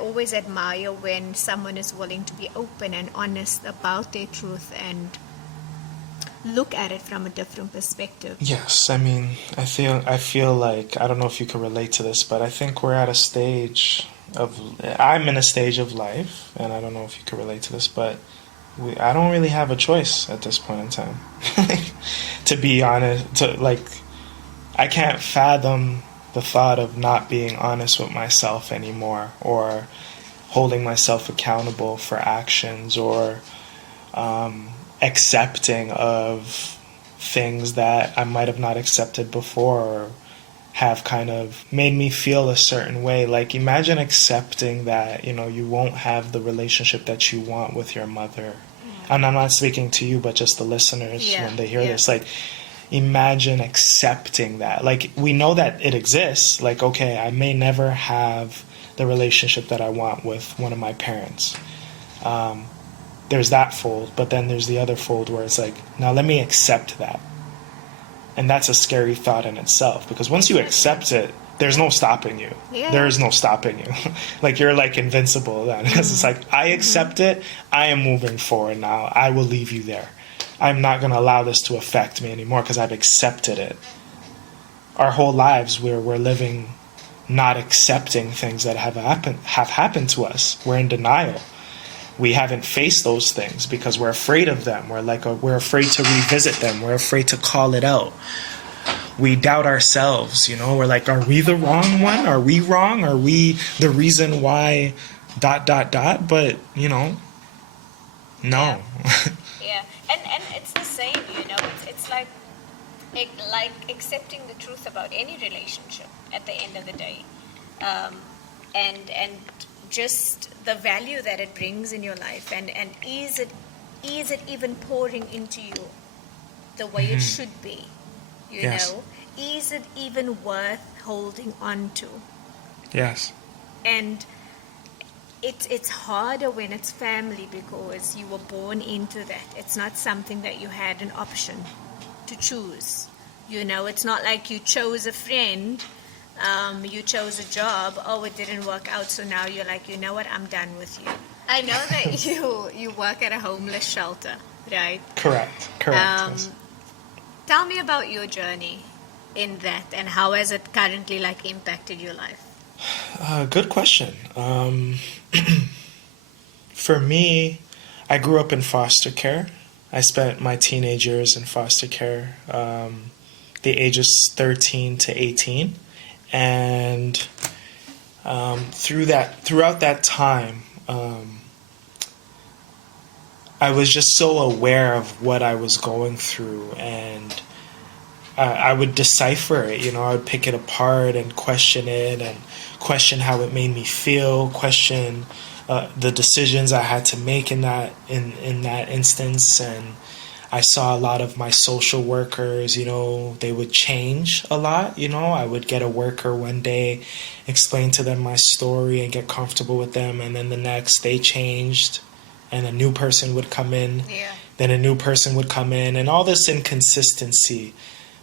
always admire when someone is willing to be open and honest about their truth and look at it from a different perspective. Yes, I mean, I feel like, I don't know if you can relate to this, but I think we're at a stage I'm in a stage of life, and I don't know if you can relate to this, but I don't really have a choice at this point in time. To be honest, I can't fathom the thought of not being honest with myself anymore, or holding myself accountable for actions, or accepting of things that I might have not accepted before, or have kind of made me feel a certain way. Like, imagine accepting that, you know, you won't have the relationship that you want with your mother. And I'm not speaking to you, but just the listeners when they hear this. Like, imagine accepting that. Like, we know that it exists. Like, okay, I may never have the relationship that I want with one of my parents. There's that fold, but then there's the other fold where it's like, now let me accept that. And that's a scary thought in itself, because once you accept it, there's no stopping you. Yeah. There is no stopping you. Like, you're like invincible then. Because it's like, I accept it, I am moving forward now. I will leave you there. I'm not going to allow this to affect me anymore because I've accepted it. Our whole lives we're living not accepting things that have happened to us. We're in denial. We haven't faced those things because we're afraid of them. We're afraid to revisit them. We're afraid to call it out. We doubt ourselves, you know. We're like, are we the wrong one? Are we wrong? Are we the reason why ... But, you know, no. Yeah. And it's the same, you know. It's like accepting the truth about any relationship at the end of the day. And just the value that it brings in your life, and is it even pouring into you the way it should be, you know? Is it even worth holding on to? Yes. And it's harder when it's family, because you were born into that. It's not something that you had an option to choose, you know. It's not like you chose a friend, you chose a job, oh, it didn't work out, so now you're like, you know what, I'm done with you. I know that you work at a homeless shelter, right? Correct. Yes. Tell me about your journey in that, and how has it currently impacted your life? Good question. For me, I grew up in foster care. I spent my teenage years in foster care, the ages 13 to 18. And throughout that time, I was just so aware of what I was going through, and I would decipher it. You know, I would pick it apart and question it, and question how it made me feel, question the decisions I had to make in that instance. And I saw a lot of my social workers, you know, they would change a lot. You know, I would get a worker one day, explain to them my story and get comfortable with them, and then the next they changed, and a new person would come in. Yeah. Then a new person would come in, and all this inconsistency,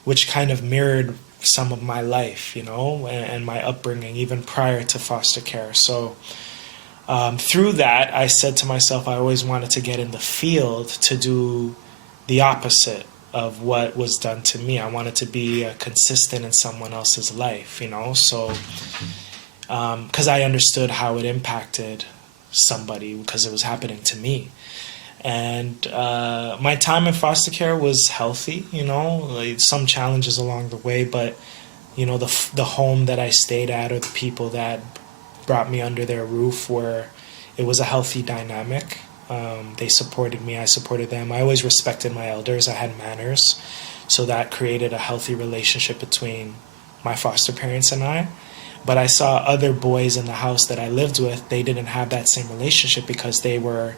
which kind of mirrored some of my life, you know, and my upbringing, even prior to foster care. So through that, I said to myself, I always wanted to get in the field to do the opposite of what was done to me. I wanted to be consistent in someone else's life, you know. So because I understood how it impacted somebody because it was happening to me. And my time in foster care was healthy, like some challenges along the way, but the home that I stayed at, or the people that brought me under their roof, it was a healthy dynamic. They supported me, I supported them. I always respected my elders. I had manners, so that created a healthy relationship between my foster parents and I. But I saw other boys in the house that I lived with, they didn't have that same relationship because they were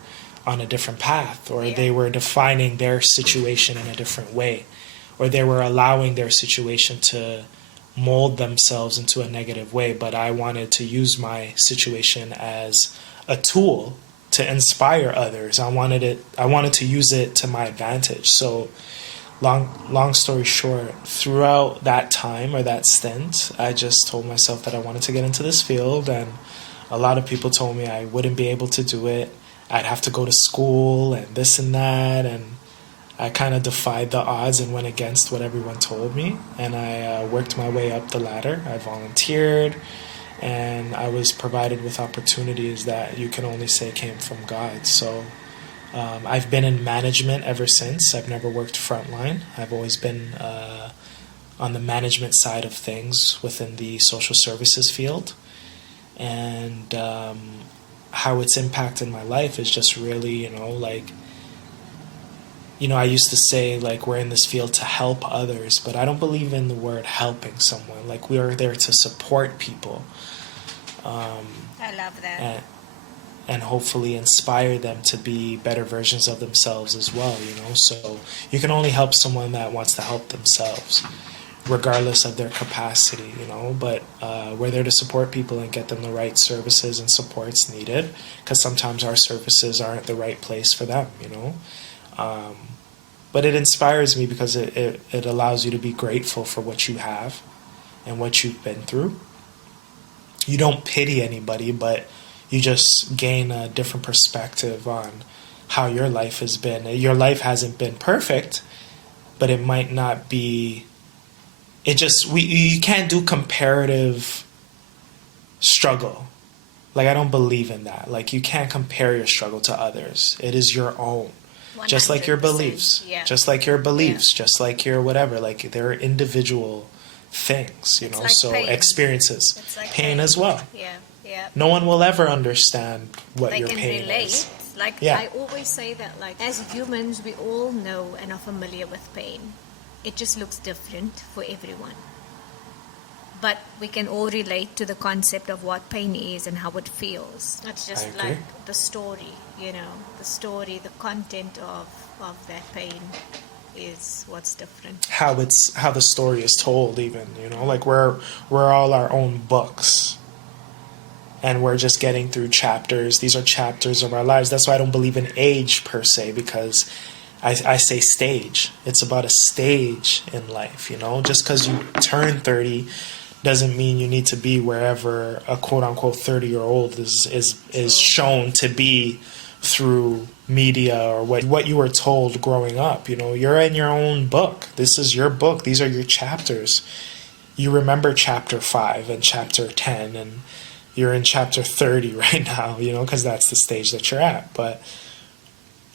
on a different path, or they were defining their situation in a different way, or they were allowing their situation to mold themselves into a negative way. But I wanted to use my situation as a tool to inspire others. I wanted to use it to my advantage. So long story short, throughout that time, or that stint, I just told myself that I wanted to get into this field, and a lot of people told me I wouldn't be able to do it. I'd have to go to school and this and that, and I kind of defied the odds and went against what everyone told me, and I worked my way up the ladder. I volunteered, and I was provided with opportunities that you can only say came from God. So I've been in management ever since. I've never worked frontline. I've always been on the management side of things within the social services field, and how it's impacted my life is just really, I used to say, we're in this field to help others, but I don't believe in the word helping someone. We are there to support people. I love that. And hopefully inspire them to be better versions of themselves as well, So you can only help someone that wants to help themselves, regardless of their capacity, but we're there to support people and get them the right services and supports needed, because sometimes our services aren't the right place for them, but it inspires me because it allows you to be grateful for what you have and what you've been through. You don't pity anybody, but you just gain a different perspective on how your life has been. Your life hasn't been perfect, but it might not be. You can't do comparative struggle. I don't believe in that. You can't compare your struggle to others. It is your own. 100%. Just like your beliefs. Yeah. Just like your beliefs. Yeah. Just like your whatever. They're individual things, so pain. Experiences. Pain as well. Yeah. Yeah. No one will ever understand what your pain relate. is. I always say that, as humans, we all know and are familiar with pain. It just looks different for everyone. But we can all relate to the concept of what pain is and how it feels. It's just the story, the story, the content of that pain is what's different. How the story is told, even, we're all our own books. And we're just getting through chapters. These are chapters of our lives. That's why I don't believe in age per se, because I say stage. It's about a stage in life, Just because you turn 30 doesn't mean you need to be wherever a quote-unquote 30-year-old is shown to be through media or what you were told growing up. You're in your own book. This is your book. These are your chapters. You remember chapter 5 and chapter 10, and you're in chapter 30 right now, because that's the stage that you're at. But,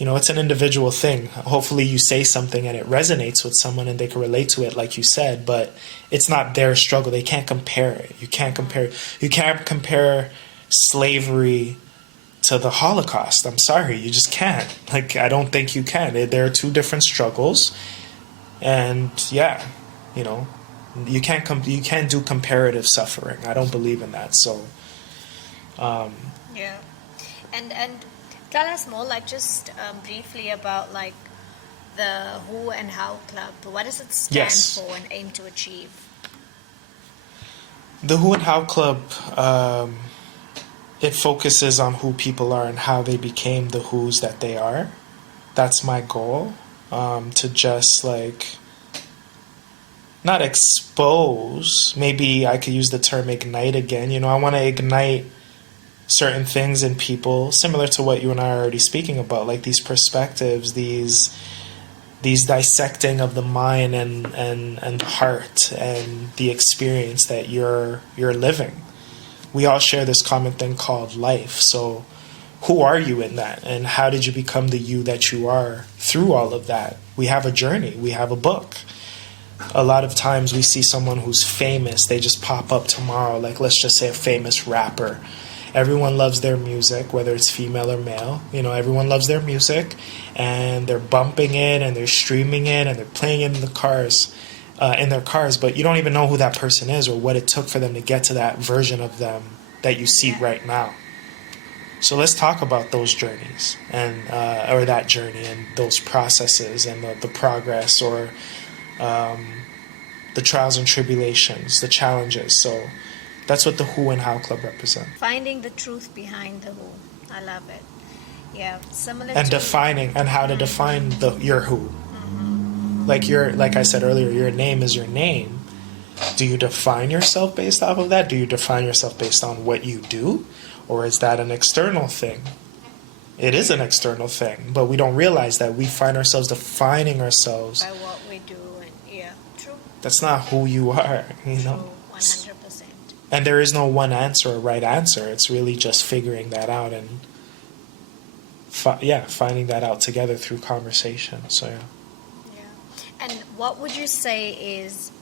it's an individual thing. Hopefully you say something and it resonates with someone and they can relate to it, like you said, but it's not their struggle. They can't compare it. You can't compare slavery to the Holocaust. I'm sorry, you just can't. I don't think you can. There are two different struggles. And, you can't do comparative suffering. I don't believe in that. So yeah, and tell us more, just briefly about the Who and How Club. What does it stand for and aim to achieve? The Who and How Club, it focuses on who people are and how they became the who's that they are. That's my goal, to just not expose, maybe I could use the term ignite again. I want to ignite certain things in people, similar to what you and I are already speaking about, these perspectives, these dissecting of the mind and the heart and the experience that you're living. We all share this common thing called life. So who are you in that? And how did you become the you that you are through all of that? We have a journey. We have a book. A lot of times we see someone who's famous, they just pop up tomorrow, like let's just say a famous rapper. Everyone loves their music, whether it's female or male. You know, everyone loves their music, and they're bumping it, and they're streaming it, and they're playing it in the cars, in their cars. But you don't even know who that person is or what it took for them to get to that version of them that you see right now. So let's talk about those journeys, and or that journey, and those processes, and the progress, or the trials and tribulations, the challenges. So that's what the Who and How Club represent. Finding the truth behind the who. I love it. Yeah, similar and to defining, and how to define your who. Like I said earlier, your name is your name. Do you define yourself based off of that? Do you define yourself based on what you do? Or is that an external thing? It is an external thing, but we don't realize that we find ourselves defining ourselves by what we do. And yeah, true. That's not who you are, you know. True, 100%. And there is no one answer or right answer. It's really just figuring that out and finding that out together through conversation. So yeah. And what would you say is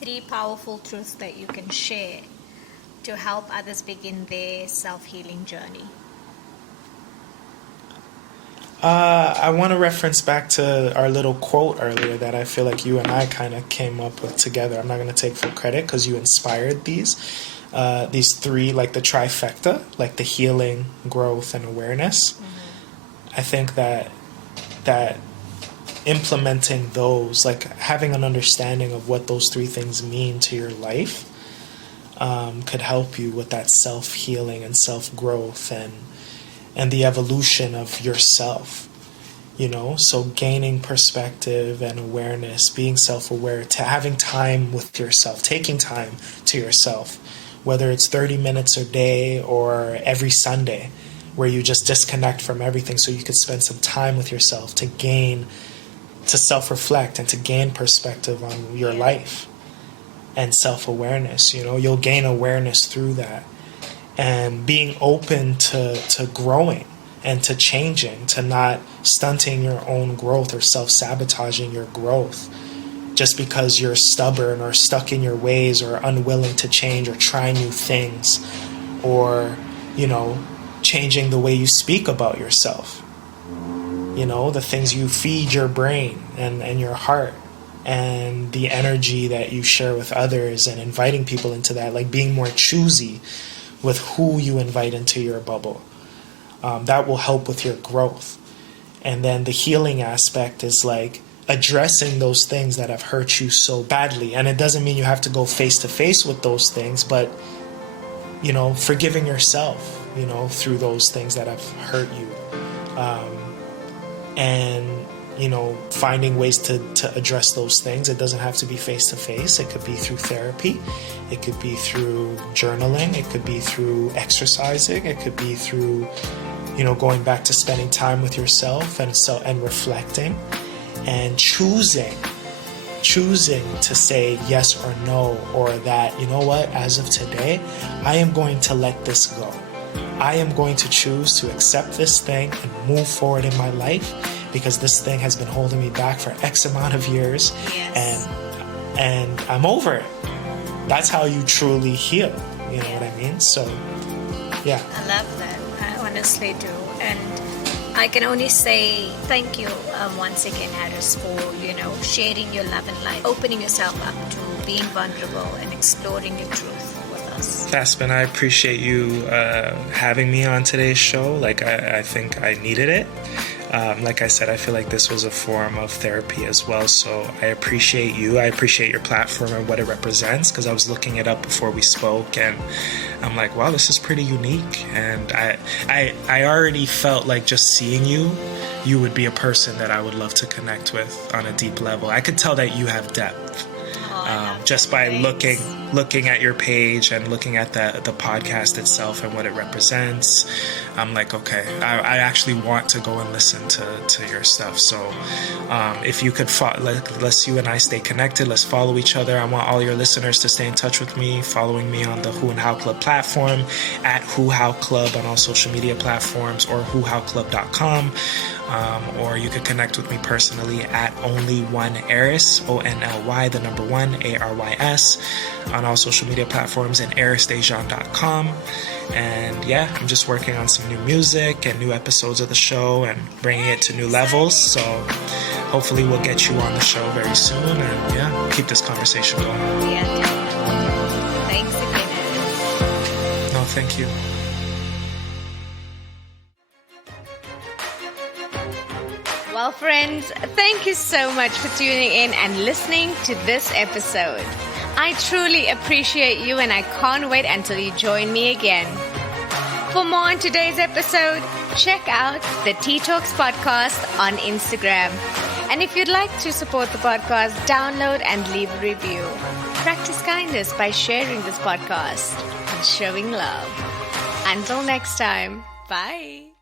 3 powerful truths that you can share to help others begin their self-healing journey? I want to reference back to our little quote earlier that I feel like you and I kind of came up with together. I'm not going to take full credit because you inspired these 3, like the trifecta, like the healing, growth, and awareness. I think that implementing those, like having an understanding of what those 3 things mean to your life, could help you with that self-healing and self-growth and the evolution of yourself, you know. So gaining perspective and awareness, being self-aware, to having time with yourself, taking time to yourself, whether it's 30 minutes a day or every Sunday, where you just disconnect from everything so you could spend some time with yourself to self-reflect and to gain perspective on your life and self-awareness. You know, you'll gain awareness through that. And being open to growing and to changing, to not stunting your own growth or self-sabotaging your growth just because you're stubborn or stuck in your ways or unwilling to change or try new things, or, you know, changing the way you speak about yourself. You know, the things you feed your brain and your heart, and the energy that you share with others, and inviting people into that, like being more choosy with who you invite into your bubble. That will help with your growth. And then the healing aspect is like addressing those things that have hurt you so badly. And it doesn't mean you have to go face to face with those things, but, you know, forgiving yourself, you know, through those things that have hurt you. And, you know, finding ways to address those things. It doesn't have to be face to face. It could be through therapy. It could be through journaling. It could be through exercising. It could be through, you know, going back to spending time with yourself and reflecting and choosing to say yes or no, or that, you know what, as of today, I am going to let this go. I am going to choose to accept this thing and move forward in my life, because this thing has been holding me back for X amount of years. Yes. And I'm over it. That's how you truly heal. You know what I mean? So, yeah. I love that. I honestly do. And I can only say thank you once again, Aryss, for, you know, sharing your love and light, opening yourself up to being vulnerable and exploring your truth with us. Thaspen, I appreciate you having me on today's show. Like, I think I needed it. Like I said, I feel like this was a form of therapy as well. So I appreciate you. I appreciate your platform and what it represents, because I was looking it up before we spoke, and I'm like, wow, this is pretty unique. And I already felt like just seeing you would be a person that I would love to connect with on a deep level. I could tell that you have depth. just by looking at your page and looking at the podcast itself and what it represents. I'm like, okay, I actually want to go and listen to your stuff. So if you could let's you and I stay connected, let's follow each other. I want all your listeners to stay in touch with me, following me on the Who and How Club platform, at Who How Club on all social media platforms, or whohowclub.com. Or you could connect with me personally at only1Arys, ONLY, the number 1, ARYS, on all social media platforms, and arysdejan.com. And yeah, I'm just working on some new music and new episodes of the show and bringing it to new levels. So hopefully we'll get you on the show very soon, and yeah, keep this conversation going. Yeah, definitely. Thanks again, Aryss. No, thank you. Well, friends, thank you so much for tuning in and listening to this episode. I truly appreciate you, and I can't wait until you join me again. For more on today's episode, check out the Tea Talks podcast on Instagram. And if you'd like to support the podcast, download and leave a review. Practice kindness by sharing this podcast and showing love. Until next time, bye.